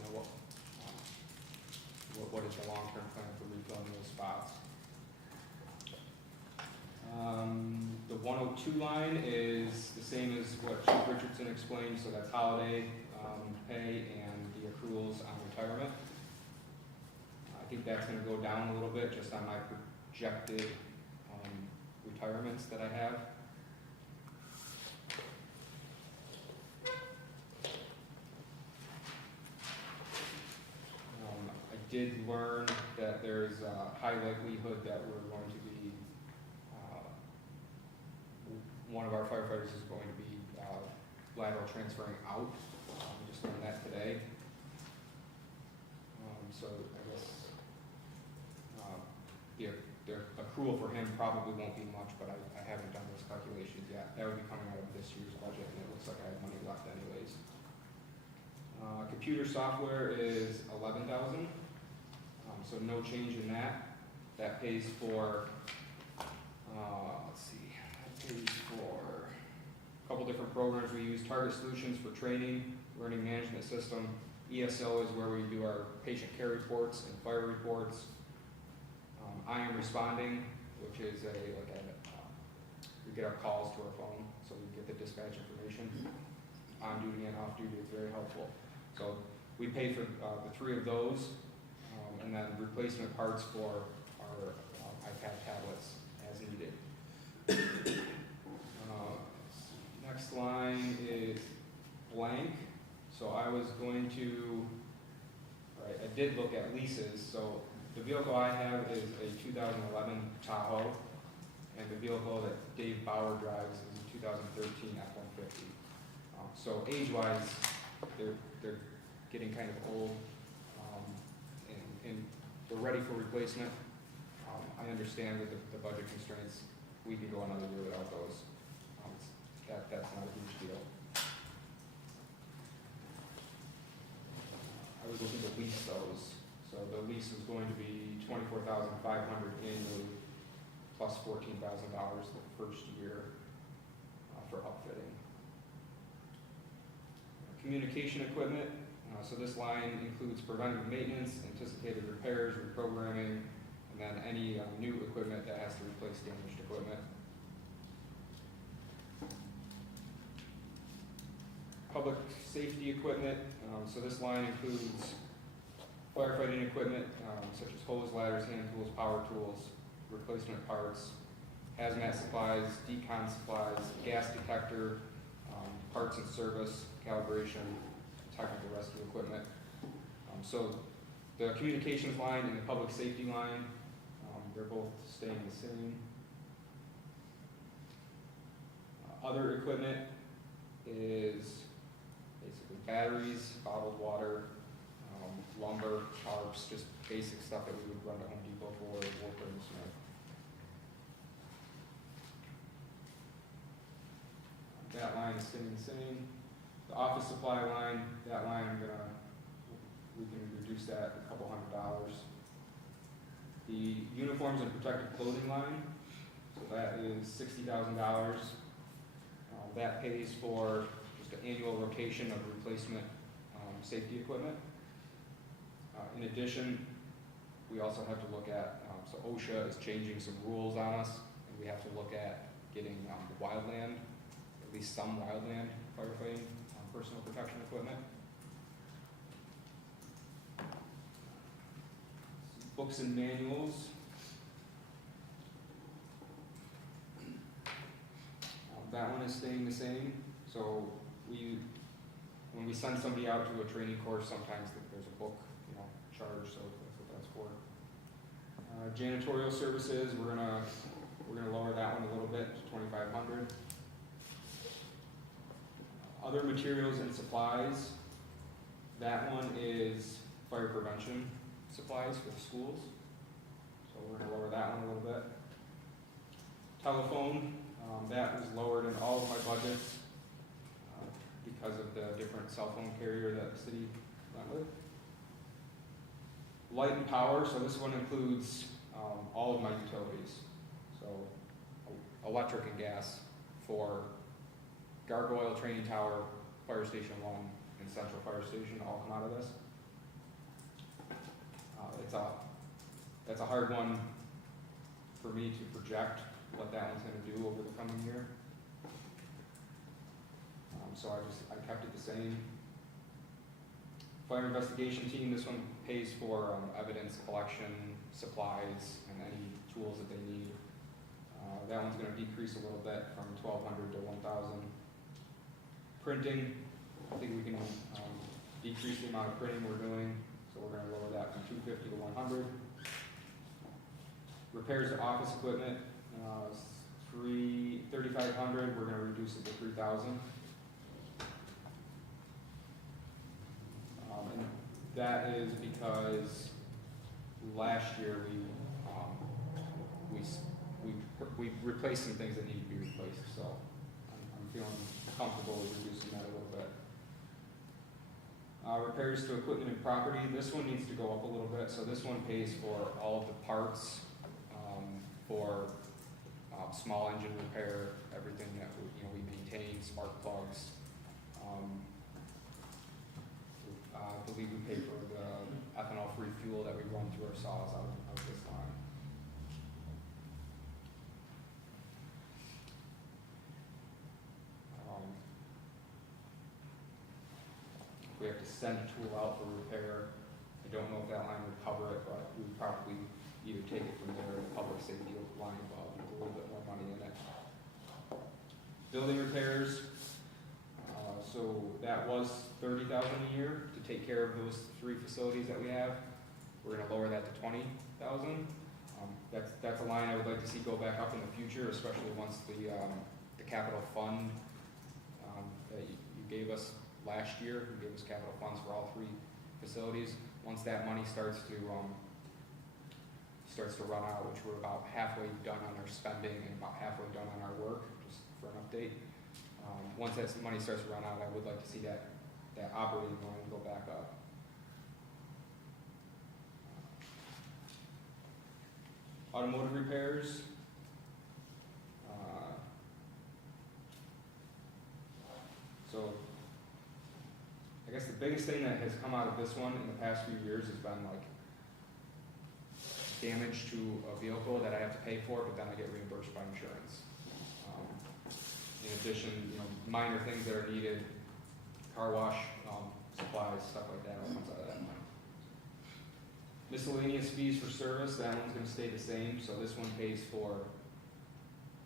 What is the long-term plan for refilling those spots? The 102 line is the same as what Chief Richardson explained, so that's holiday pay and the accruals on retirement. I think that's going to go down a little bit just on my projected retirements that I have. I did learn that there's a high likelihood that we're going to be, one of our firefighters is going to be lateral transferring out. We just learned that today. So I guess the accrual for him probably won't be much, but I haven't done those calculations yet. That would be coming out of this year's budget, and it looks like I have money left anyways. Computer software is 11,000, so no change in that. That pays for, let's see, that pays for a couple different programs we use. Target Solutions for training, learning management system. ESO is where we do our patient care reports and fire reports. I Am Responding, which is we get our calls to our phone, so we get the dispatch information on duty and off duty. It's very helpful. So we pay for the 3 of those, and then replacement parts for our iPad tablets as needed. Next line is blank. So I was going to, I did look at leases. So the vehicle I have is a 2011 Tahoe, and the vehicle that Dave Bauer drives is a 2013 F-150. So age-wise, they're getting kind of old, and they're ready for replacement. I understand with the budget constraints, we can go another year without those. That's not a huge deal. I was looking to lease those. So the lease was going to be $24,500 annually, plus $14,000 the first year for upfitting. Communication equipment, So this line includes preventive maintenance, anticipated repairs, reprogramming, and then any new equipment that has to replace damaged equipment. Public safety equipment, so this line includes firefighting equipment, such as hose, ladders, hand tools, power tools, replacement parts, hazmat supplies, decon supplies, gas detector, parts and service, calibration, technical rescue equipment. So the communications line and the public safety line, they're both staying the same. Other equipment is basically batteries, bottled water, lumber, tarps, just basic stuff that we would run to Home Depot for, workers, That line is staying the same. The office supply line, that line, we can reduce that a couple $100. The uniforms and protective clothing line, so that is $60,000. That pays for just an annual rotation of replacement safety equipment. In addition, we also have to look at, so OSHA is changing some rules on us, and we have to look at getting wildland, at least some wildland firefighting personal protection equipment. Books and manuals. That one is staying the same. So when we send somebody out to a training course, sometimes there's a book, charge, so that's what that's for. Janitorial services, we're gonna lower that one a little bit to $2,500. Other materials and supplies, that one is fire prevention supplies for the schools. So we're gonna lower that one a little bit. Telephone, that was lowered in all of my budgets because of the different cell phone carrier that the city went with. Light and power, so this one includes all of my utilities. So electric and gas for Gargoyle, Training Tower, Fire Station 1, and Central Fire Station all come out of this. That's a hard one for me to project what that one's gonna do over the coming year. So I kept it the same. Fire investigation team, this one pays for evidence collection, supplies, and any tools that they need. That one's gonna decrease a little bit from 1,200 to 1,000. Printing, I think we can decrease the amount of printing we're doing, so we're gonna lower that from 250 to 100. Repairs to office equipment, 3,500, we're gonna reduce it to 3,000. And that is because last year we replaced some things that need to be replaced, so I'm feeling comfortable with reducing that a little bit. Repairs to equipment and property, this one needs to go up a little bit, so this one pays for all of the parts for small engine repair, everything that we maintain, spark plugs. I believe we pay for the ethanol-free fuel that we run through our saws out of this line. If we have to send a tool out for repair, I don't know if that line would cover it, but we would probably either take it from there or the public safety line above with a little bit more money in it. Building repairs, so that was $30,000 a year to take care of those 3 facilities that we have. We're gonna lower that to $20,000. That's a line I would like to see go back up in the future, especially once the capital fund that you gave us last year, you gave us capital funds for all 3 facilities. Once that money starts to run out, which we're about halfway done on our spending and about halfway done on our work, just for an update. Once that money starts to run out, I would like to see that operating line go back up. Automotive repairs. So I guess the the biggest thing that has come out of this one in the past few years has been like damage to a vehicle that I have to pay for, but then I get reimbursed by insurance. In addition, minor things that are needed, car wash, supplies, stuff like that, all comes out of that money. Miscellaneous fees for service, that one's gonna stay the same, so this one pays for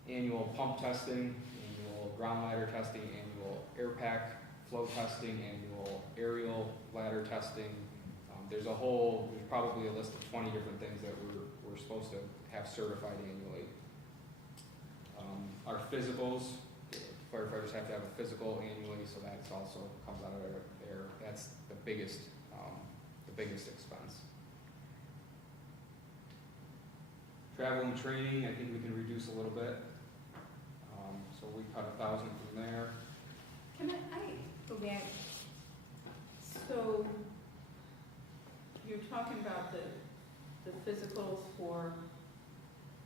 annual pump testing, annual ground ladder testing, annual air pack flow testing, annual aerial ladder testing. There's probably a list of 20 different things that we're supposed to have certified annually. Our physicals, firefighters have to have a physical annually, so that also comes out of there. That's the biggest expense. Travel and training, I think we can reduce a little bit. So we cut 1,000 from there. Can I go back? So you're talking about the physicals for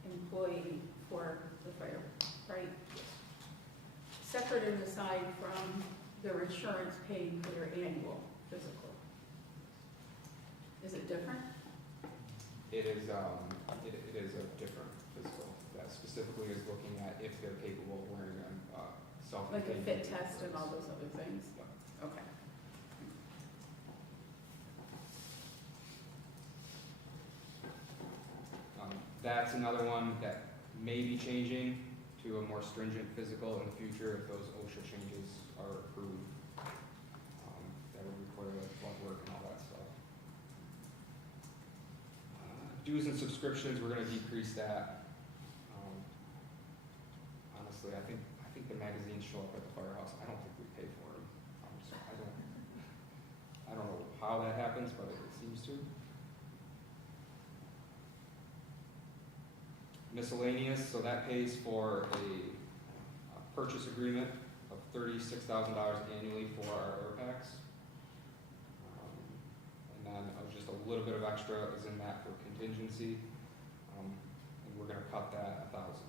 employee for the fire, right? Separate and aside from their insurance paying for their annual physical. Is it different? It is a different physical that specifically is looking at if they're capable of wearing a Like a self-contained. fit test and all those other things? Yep. Okay. That's another one that may be changing to a more stringent physical in the future if those OSHA changes are approved. That would require like blood work and all that stuff. Dues and subscriptions, we're gonna decrease that. Honestly, I think the magazines show up at the firehouse. I don't think we pay for them. So I don't know how that happens, but it seems to. Miscellaneous, so that pays for a purchase agreement of $36,000 annually for our air packs. And then just a little bit of extra is in that for contingency. And we're gonna cut that 1,000.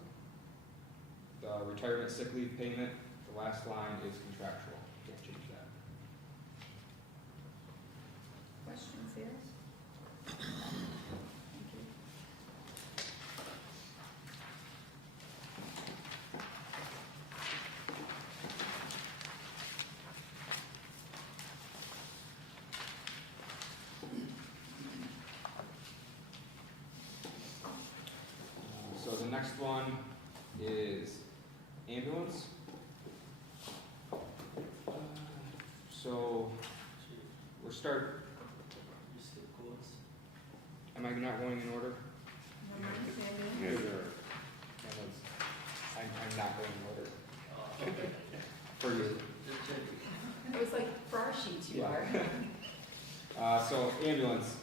The retirement sick leave payment, the last line is contractual, can't change that. Questions here? Thank you. So the next one is ambulance. So we're You skip quotes. am I not going in order? No, mine's Sandy. Yeah, Ambulance. I'm not going in order Okay. for you. Just checking. It was like for our sheets you Yeah. are. So ambulance,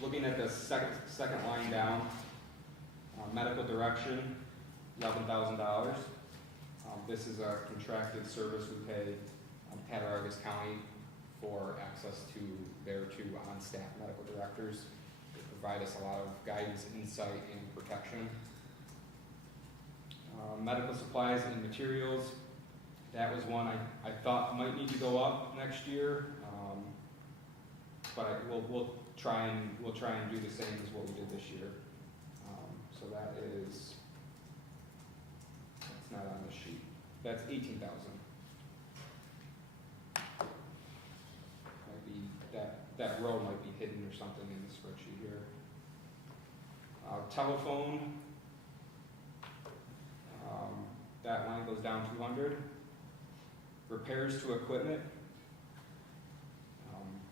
looking at the second line down, medical direction, $11,000. This is a contracted service we pay Cattaraugus County for access to their two on-staff medical directors. They provide us a lot of guidance, insight, and protection. Medical supplies and materials, that was one I thought might need to go up next year. But we'll try and do the same as what we did this year. So that's not on the sheet. That's 18,000. Might be that row might be hidden or something in the spreadsheet here. Telephone. That line goes down 200. Repairs to equipment.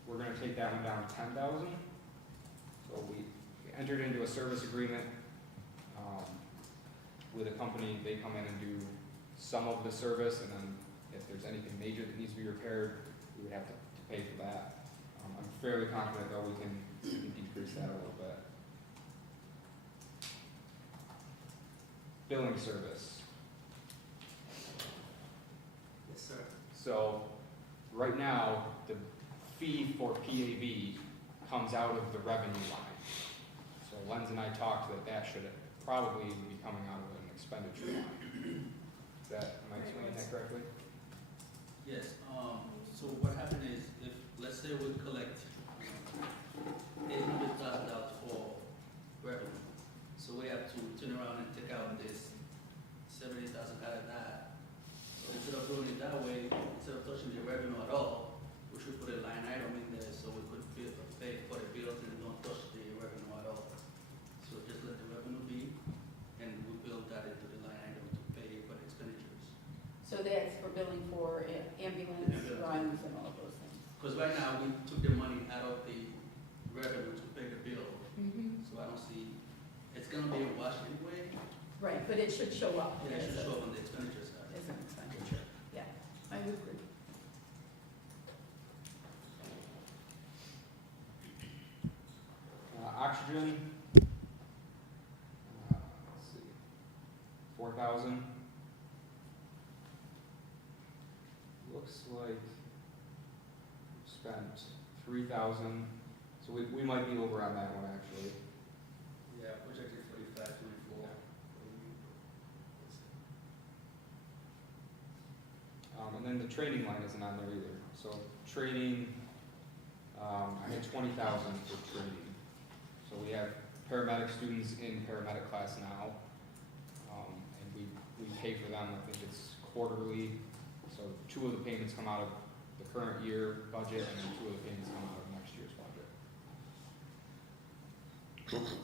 We're gonna take that one down 10,000. So we entered into a service agreement with a company. They come in and do some of the service, and then if there's anything major that needs to be repaired, we would have to pay for that. I'm fairly confident though we can decrease that a little bit. Billing service. Yes, sir. So right now, the fee for PAV comes out of the revenue line. So Lenz and I talked that should probably be coming out of an expenditure line. Am I explaining that correctly? Yes, so what happened is, if, So that's for billing for ambulance runs and all of those things. Because right now, we took the money out of the revenue to pay the bill, so I don't see, it's gonna be a wash anyway. Right, but it should show up. Yeah, it as should a- show up on the expenditure side. As an expenditure, yeah, I would agree. Oxygen, let's see, 4,000. Looks like we spent 3,000, so we might be over on that one actually. Yeah, projected 45, 24. And then the training line isn't on there either, so training, I had 20,000 for training. So we have paramedic students in paramedic class now, and we pay for them, I think it's quarterly. So 2 of the payments come out of the current year budget, and then 2 of the payments come out of next year's budget.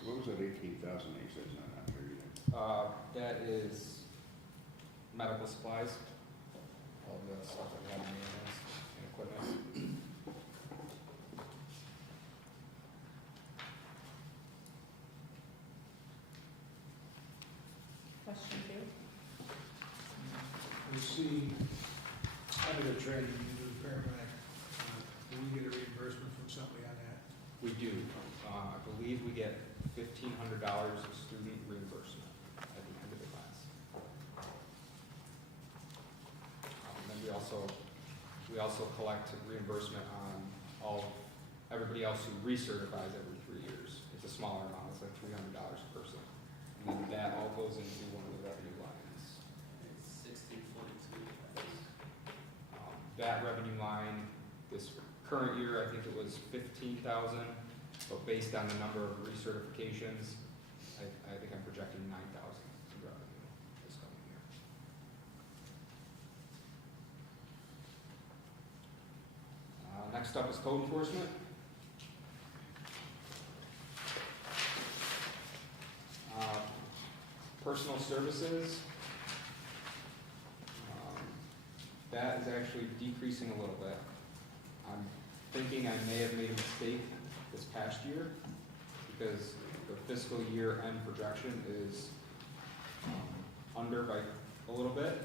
What was that 18,000 that you said is not on there either? That is medical supplies, all the stuff that we have in the ambulance and equipment. Question two? We see, under the training, you do paramedic, do we get a reimbursement from somebody on that? We do. I believe we get $1,500 of student reimbursement at the end of the class. And then we also collect reimbursement on everybody else who recertifies every 3 years. It's a smaller amount, it's like $300 a person. And then that all goes into one of the revenue lines. It's 1642. That revenue line, this current year, I think it was 15,000, but based on the number of recertifications, I think I'm projecting 9,000 in revenue this coming year. Next up is code enforcement. Personal services. That is actually decreasing a little bit. I'm thinking I may have made a mistake this past year because the fiscal year end projection is under by a little bit.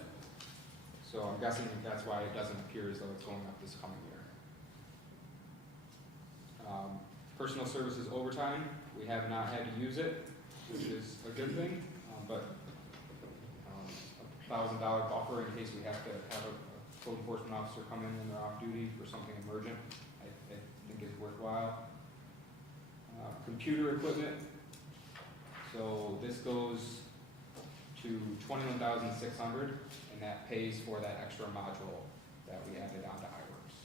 So I'm guessing that's why it doesn't appear as though it's going up this coming year. Personal services overtime, we have not had to use it, which is a good thing, but $1,000 buffer in case we have to have a code enforcement officer come in when they're off duty for something emergent, I think is worthwhile. Computer equipment, so this goes to $21,600, and that pays for that extra module that we added onto iWorks.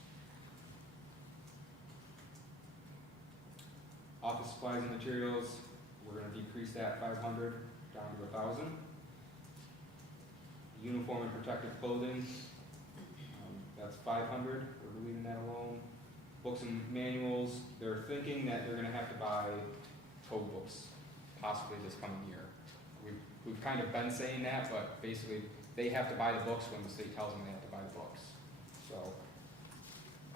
Office supplies and materials, we're gonna decrease that 500 down to 1,000. Uniform and protective clothing, that's 500, we're leaving that alone. Books and manuals, they're thinking that they're gonna have to buy code books possibly this coming year. We've kind of been saying that, but basically they have to buy the books when the state tells them they have to buy the books. So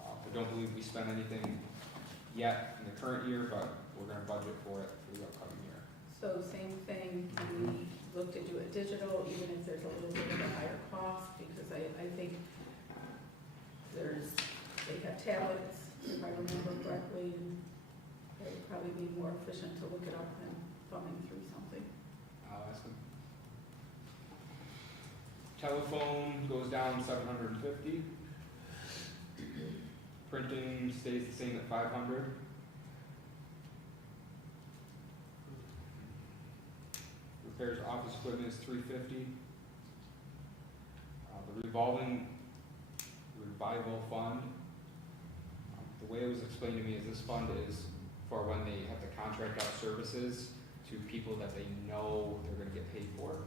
I don't believe we spent anything yet in the current year, but we're gonna budget for it for the upcoming year. So same thing, can we look to do it digital, even if there's a little bit of a higher cost? Because I think they have tablets, if I remember correctly, and it would probably be more efficient to look it up than thumbing through something. I'll ask them. Telephone goes down 750. Printing stays the same at 500. Repairs to office equipment is 350. The revival fund, the way it was explained to me is this fund is for when they have to contract out services to people that they know they're gonna get paid for.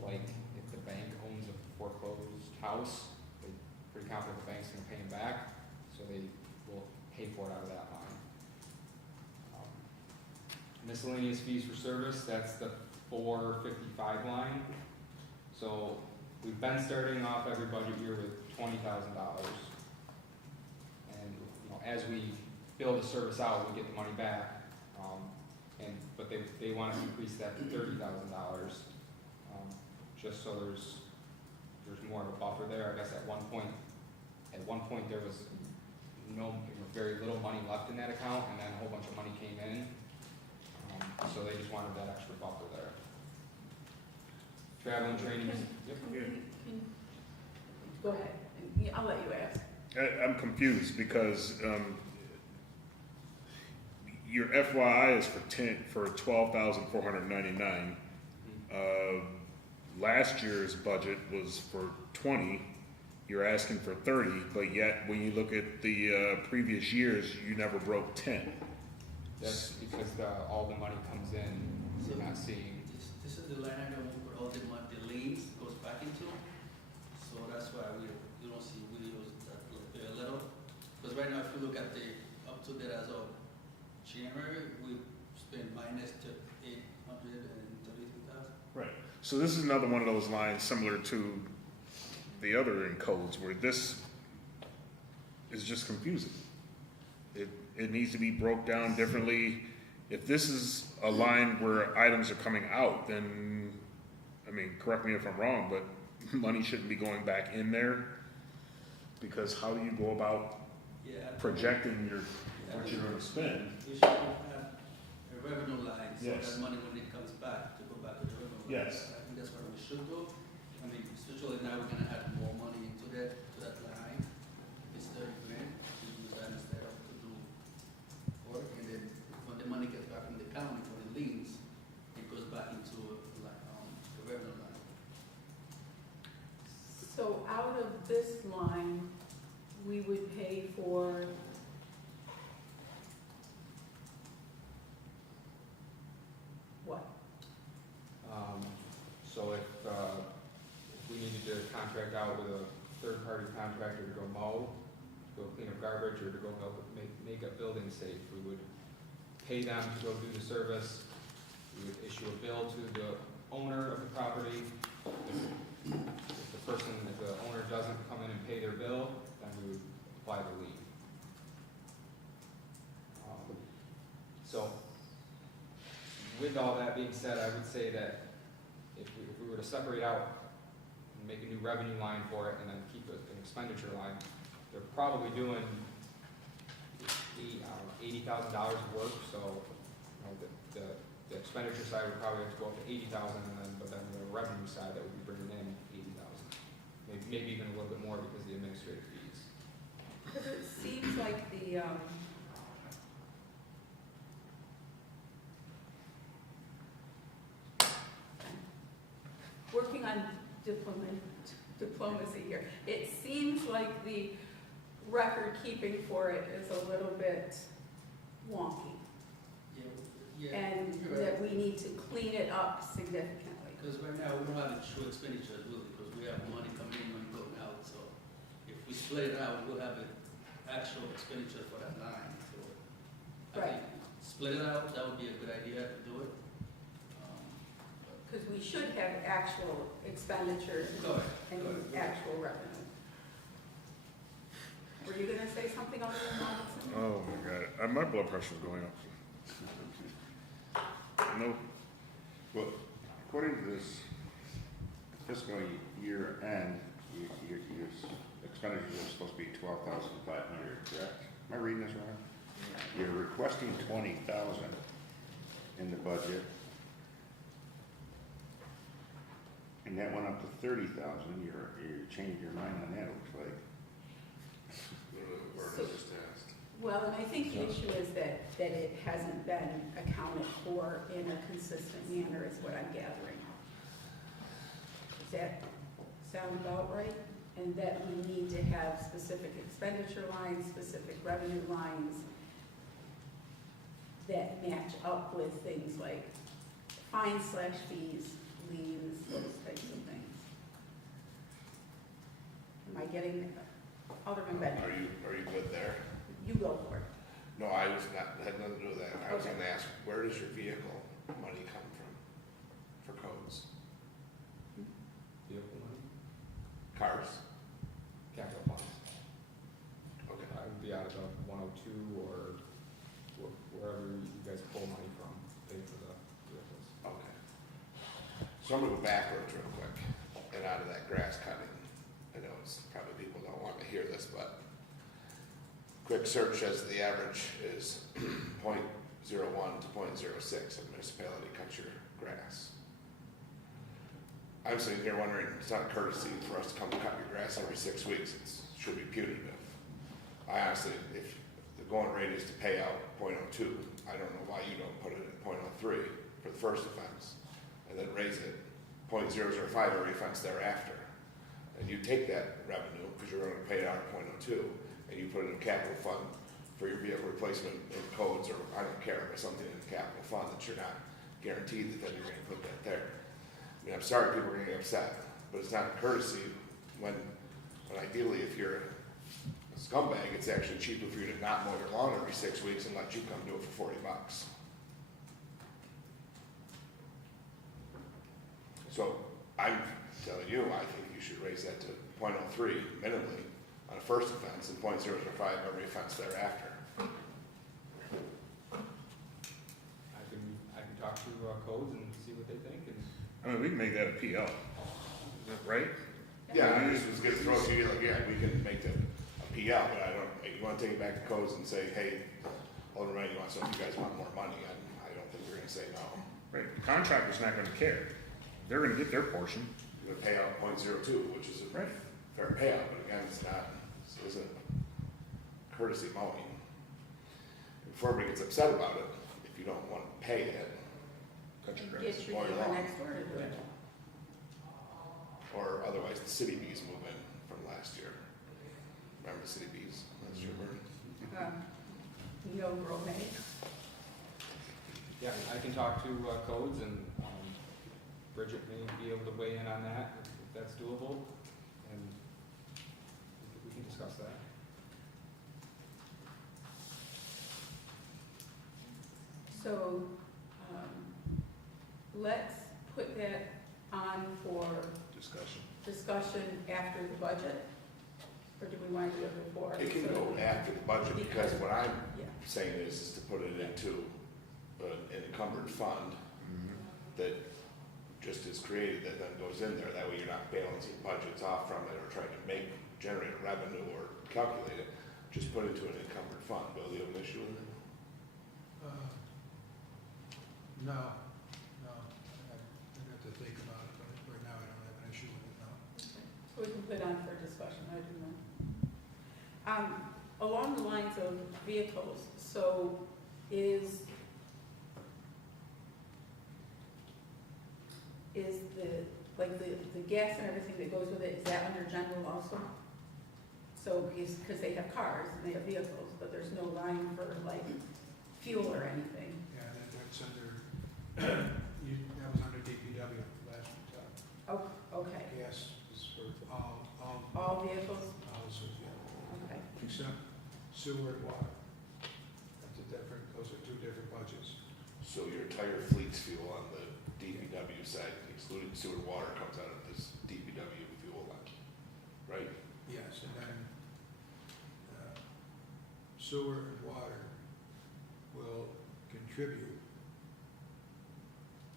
Like if the bank owns a foreclosed house, they're pretty confident the bank's gonna pay them back, so they will pay for it out of that line. Miscellaneous fees for service, that's the 455 line. So we've been starting off every budget year with $20,000. And, you know, as we build a service out, we get the money back. But they want to increase that to $30,000, just so there's more of a buffer there. I guess at one point there was very little money left in that account, and then a whole bunch of money came in. So they just wanted that extra buffer there. Travel and training. Yep. Go ahead, I'll let you ask. I'm confused because, your FYI is for $12,499. Last year's budget was for 20. You're asking for 30, but yet when you look at the previous years, you never broke 10. That's because all the money comes in, so you're not seeing. This is the line item where all the money, the liens goes back into, so that's why you don't see videos that look little. Because right now, if you look at the up to date as of January, we spent minus $833,000. Right. So this is another one of those lines similar to the other in codes where this is just confusing. It needs to be broke down differently. If this is a line where items are coming out, then, I mean, correct me if I'm wrong, but money shouldn't be going back in there, because how do you go about projecting what you're going to spend? You should have a revenue line, so Yes. that money when it comes back, to go back to the revenue line. Yes. I think that's what we should do. I mean, especially now we're gonna add more money into that line. It's 30 grand, we use that instead of to do work, and then when the money gets back from the county for the liens, it goes back into like, the revenue line. So out of this line, we would pay for what? So if we needed to contract out with a third-party contractor to go mow, to go clean up garbage, or to go make a building safe, we would pay them to go do the service. We would issue a bill to the owner of the property. If the owner doesn't come in and pay their bill, then we would apply the lien. So, with all that being said, I would say that if we were to separate out and make a new revenue line for it and then keep an expenditure line, they're probably doing $80,000 of work, so, you know, the expenditure side would probably have to go up to 80,000, but then the revenue side that would be bringing in 80,000. Maybe even a little bit more because of the administrative fees. Because it seems like the, working on diplomacy here, it seems like the record keeping for it is a little bit wonky, and You're right. that we need to clean it up significantly. Because right now, we don't have a true expenditure really, because we have money coming in, money going out, so if we split it out, we'll have an actual expenditure for that line, so. I think split it out, that would be a good idea to do it. Because we should have actual expenditures Correct, and correct. actual revenue. Were you gonna say something on that, Robinson? Oh my God, my blood pressure's going up. No, Well, according to this fiscal year end, your expenditures are supposed to be 12,500, correct? Am I reading this wrong? You're requesting 20,000 in the budget. And that went up to 30,000, you changed your mind on that, it looks like. Or So- just asked. Well, and I think the issue is that it hasn't been accounted for in a consistent manner is what I'm gathering. Does that sound about right? And that we need to have specific expenditure lines, specific revenue lines that match up with things like fines/fees, liens, those types of things. Am I getting, Alderman Benton? Are you good there? You go for it. No, I was not, had nothing to do with that. I was Okay. gonna ask, where does your vehicle money come from for codes? Vehicle money? Cars? capital funds. Okay. I would be out of the 102 or wherever you guys pull money from, pay for the vehicles. Okay. So I'm gonna go backwards real quick and out of that grass cutting. I know it's probably people don't want to hear this, but quick search says the average is 0.01 to 0.06 of municipality cuts your grass. I'm sitting here wondering, it's not a courtesy for us to come cut your grass every 6 weeks, it should be punitive. I honestly, if the going rate is to pay out 0.02, I don't know why you don't put it at 0.03 for the first offense, and then raise it 0.005 every offense thereafter. And you take that revenue, because you're gonna pay it out at 0.02, and you put it in a capital fund for your vehicle replacement in codes, or I don't care, or something in the capital fund that you're not guaranteed that then you're gonna put that there. I mean, I'm sorry people are gonna get upset, but it's not a courtesy when ideally if you're a scumbag, it's actually cheaper for you to not mow your lawn every 6 weeks and let you come do it for $40. So I'm telling you, I think you should raise that to 0.03 minimally on a first offense and 0.005 every offense thereafter. I can talk to codes and see what they think, and I mean, we can make that a PL, right? Yeah, I just was gonna throw it to you, like, yeah, we can make that a PL, but I don't, you wanna take it back to codes and say, hey, Alderman, you want some, you guys want more money, I don't think you're gonna say no. Right, the contractor's not gonna care. They're gonna get their portion. You're gonna pay out 0.02, which is a Right. fair payout, but again, it's not, this isn't courtesy mowing. Before everybody gets upset about it, if you don't wanna pay it, cut your grass, Get your mow your neighbor lawn. next door to do it. Or otherwise, the city bees move in from last year. Remember the city bees last year, Vern? No road. yeah, I can talk to codes, and Bridget may be able to weigh in on that if that's doable, and we can discuss that. So, let's put that on for discussion after the budget? Or do we want to do it before? It can go after the budget, because what I'm Yeah. saying is to put it into an encumbered fund that just is created, that then goes in there. That way you're not balancing budgets off from it or trying to generate revenue or calculate it. Just put it into an encumbered fund. Bill, do you have an issue with it? No, I have to think about it, but right now I don't have an issue with it, no. So we can put on for discussion, I do know. Along the lines of vehicles, so is the gas and everything that goes with it, is that under general also? So, because they have cars and they have vehicles, but there's no line for like fuel or anything. Yeah, that's under, that was under DPW last time. Oh, okay. Gas is for all All vehicles? houses, yeah, Okay. except sewer and water. Those are two different budgets. So your entire fleet's fuel on the DPW side, excluding sewer and water, comes out of this DPW fuel line, right? Yes, and then sewer and water will contribute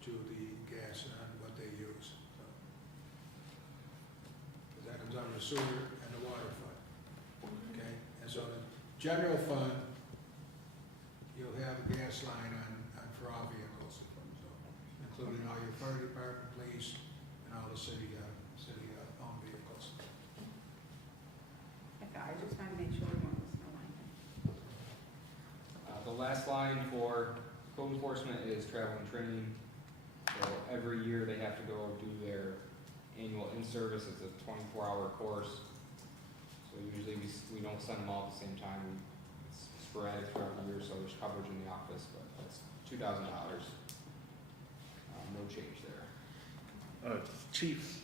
to the gas and what they use. So, 'cause that comes out of the sewer and the water fund, okay? And so the general fund, you'll have a gas line on for all vehicles, so, including all your fire department, police, and all the city owned vehicles. Okay, I just want to make sure everyone was knowing. The last line for code enforcement is travel and training. So every year they have to go do their annual in-service. It's a 24-hour course. So usually we don't send them all at the same time. It's sporadic throughout the year, so there's coverage in the office, but that's $2,000. No change there. Chief,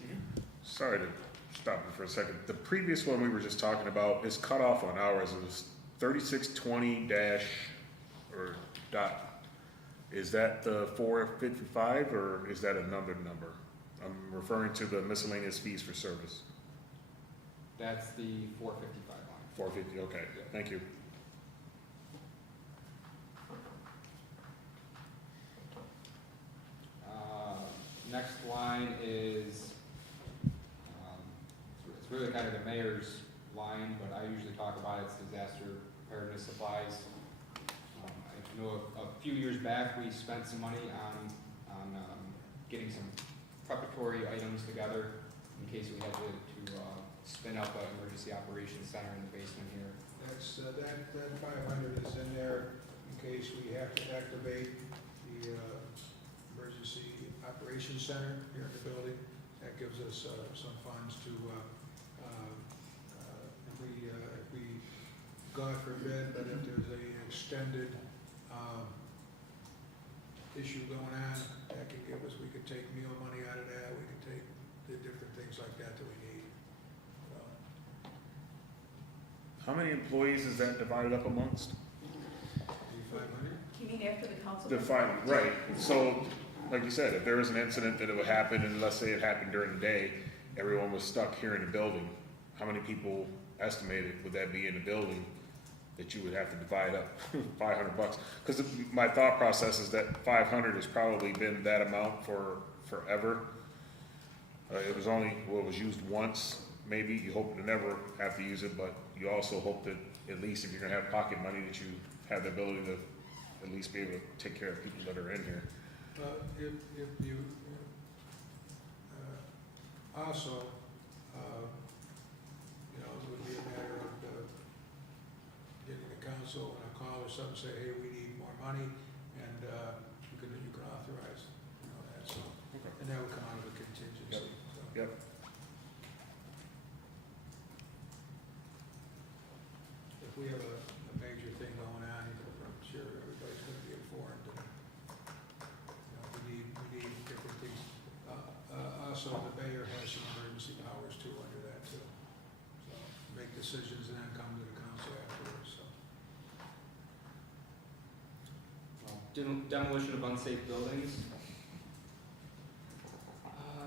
sorry to stop you for a second. The previous one we were just talking about is cut off on hours. It was 3620 dash or dot. Is that the 455 or is that another number? I'm referring to the miscellaneous fees for service. That's the 455 line. 450, okay, thank you. Next line is, it's really kind of the mayor's line, but I usually talk about it's disaster preparedness supplies. I know a few years back, we spent some money on getting some preparatory items together in case we had to spin up an emergency operations center in the basement here. That's, that 500 is in there in case we have to activate the emergency operations center here in the building. That gives us some funds to, if we, God forbid, but if there's a extended issue going on, that can give us, we could take meal money out of that, we could take the different things like that that we need. How many employees is that divided up amongst? 500? You mean after the council? Right, so, like you said, if there was an incident that it would happen, and let's say it happened during the day, everyone was stuck here in the building, how many people estimated would that be in the building that you would have to divide up $500? Because my thought process is that 500 has probably been that amount for forever. It was only, well, it was used once, maybe, you hope to never have to use it, but you also hope that at least if you're gonna have pocket money, that you have the ability to at least be able to take care of people that are in here. If you, also, you know, it would be a matter of getting the council on a call or something, say, hey, we need more money, and you can authorize, you know, that, so. Okay. And that would come out of a contingency, so. Yep. If we have a major thing going on, I'm sure everybody's gonna be informed, and, you know, we need different things. Also, the mayor has some emergency powers too, under that too. So, make decisions and then come to the council afterwards, so. Demolition of unsafe buildings.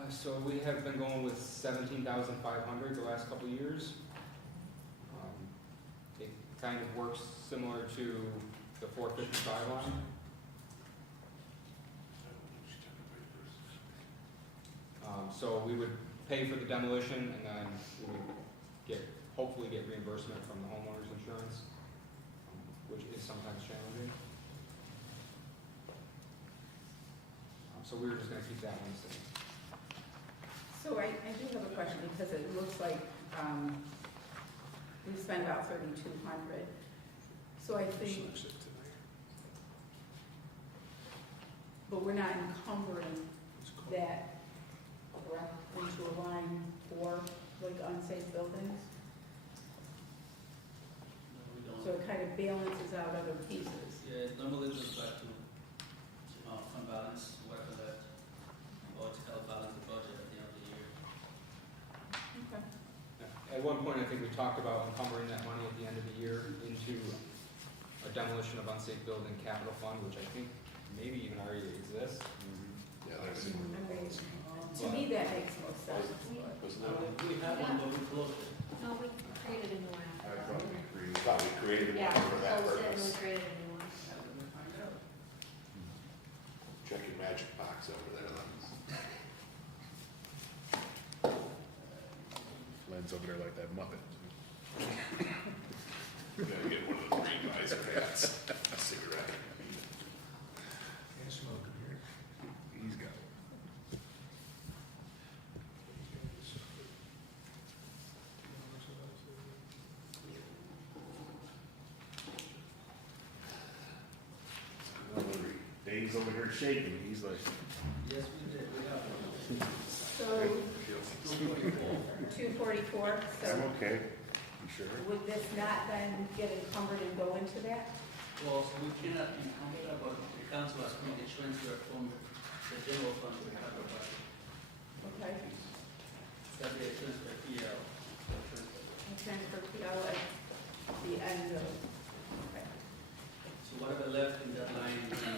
So we have been going with 17,500 the last couple of years. It kind of works similar to the 455 line. So we would pay for the demolition, and then we would hopefully get reimbursement from the homeowner's insurance, which is sometimes challenging. So we were just gonna keep that one the same. So I do have a question, because it looks like, we spent about 3,200. So I think, but we're not encumbering that into a line for like unsafe buildings? No, we don't. So it kind of balances out other pieces. Yeah, it normally goes back to fund balance, whatever that, or to help balance the budget at the end of the year. Okay. At one point, I think we talked about encumbering that money at the end of the year into a demolition of unsafe building capital fund, which I think maybe even already exists. Yeah, there's, To me, that makes most sense. We have one, but we closed it. No, we created a new one. I thought we agreed. thought we created Yeah, one for that closed it and we purpose. created a new one. How did we find out? Check your magic box over there, then. Len's over there like that Muppet. Gotta get one of those green visor hats, a cigarette. Can't smoke in here. He's got one. Dave's over here shaking, he's like, Yes, we did, we have one. So, 244, so I'm okay, you sure? would this not then get encumbered and go into that? Well, so we cannot encumber that, but the council has made a transfer from the general fund to the capital budget. Okay. That be a transfer, PL. And transfer PL at the end of, okay. So whatever left in that line in the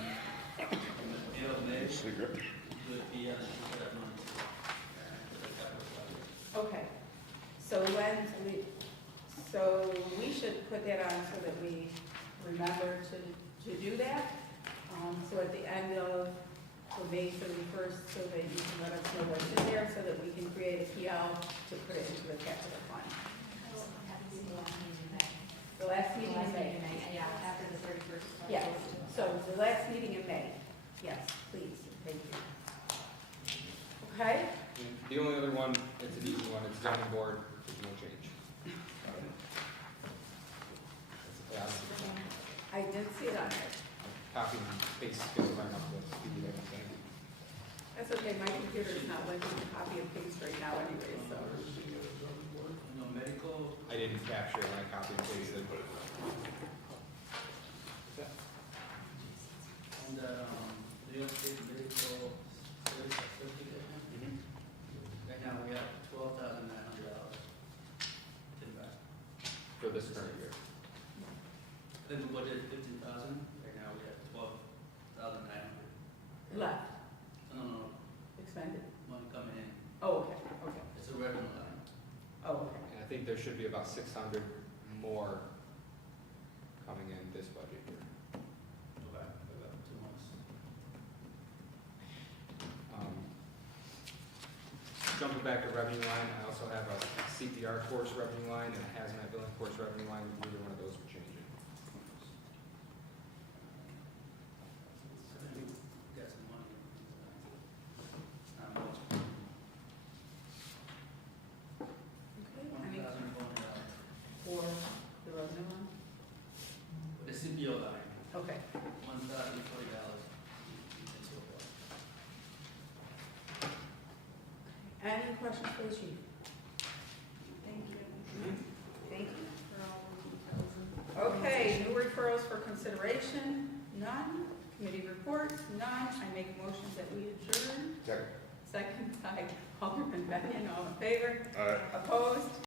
end of May, Cigarette. do it PL and transfer that money to the capital budget. Okay, so Olean, so we should put that on so that we remember to do that. So at the end of, so May 31st, so that you can let us know what's in there, so that we can create a PL to put it into the capital fund. The last meeting in May. Yeah, after the 31st. Yes, so the last meeting in May. Yes, please, thank you. Okay? And the only other one, it's an easy one, it's zoning board, there's no change. That's- I did see it on there. Copy and paste skills right up to speed and everything. That's okay, my computer's not letting me copy and paste right now anyway, so. No medical, I didn't capture it when I copy and pasted. on the, New York State medical service certificate. Mhm. Right now, we have $12,900 in back. For this current year. I think we budgeted 15,000, right now we have 12,900. Left, No, expended. money coming in, Oh, okay, okay. it's a revenue line. Oh, okay. And I think there should be about 600 more coming in this budget year. Okay, about 2 months. Jumping back to revenue line, I also have a CPR course revenue line and a hazmat billing course revenue line, neither one of those were changing. I think we got some money. Not much. Okay, any $1,400. for the revenue one? The CPO line, Okay. $1,040 and so forth. Any questions for the chief? Thank you. Thank you. For all the details and. Okay, new referrals for consideration, none. Committee reports, none. I make a motion that we adjourn. Second. Second by Alderman Benyon, all in favor? All right. Opposed?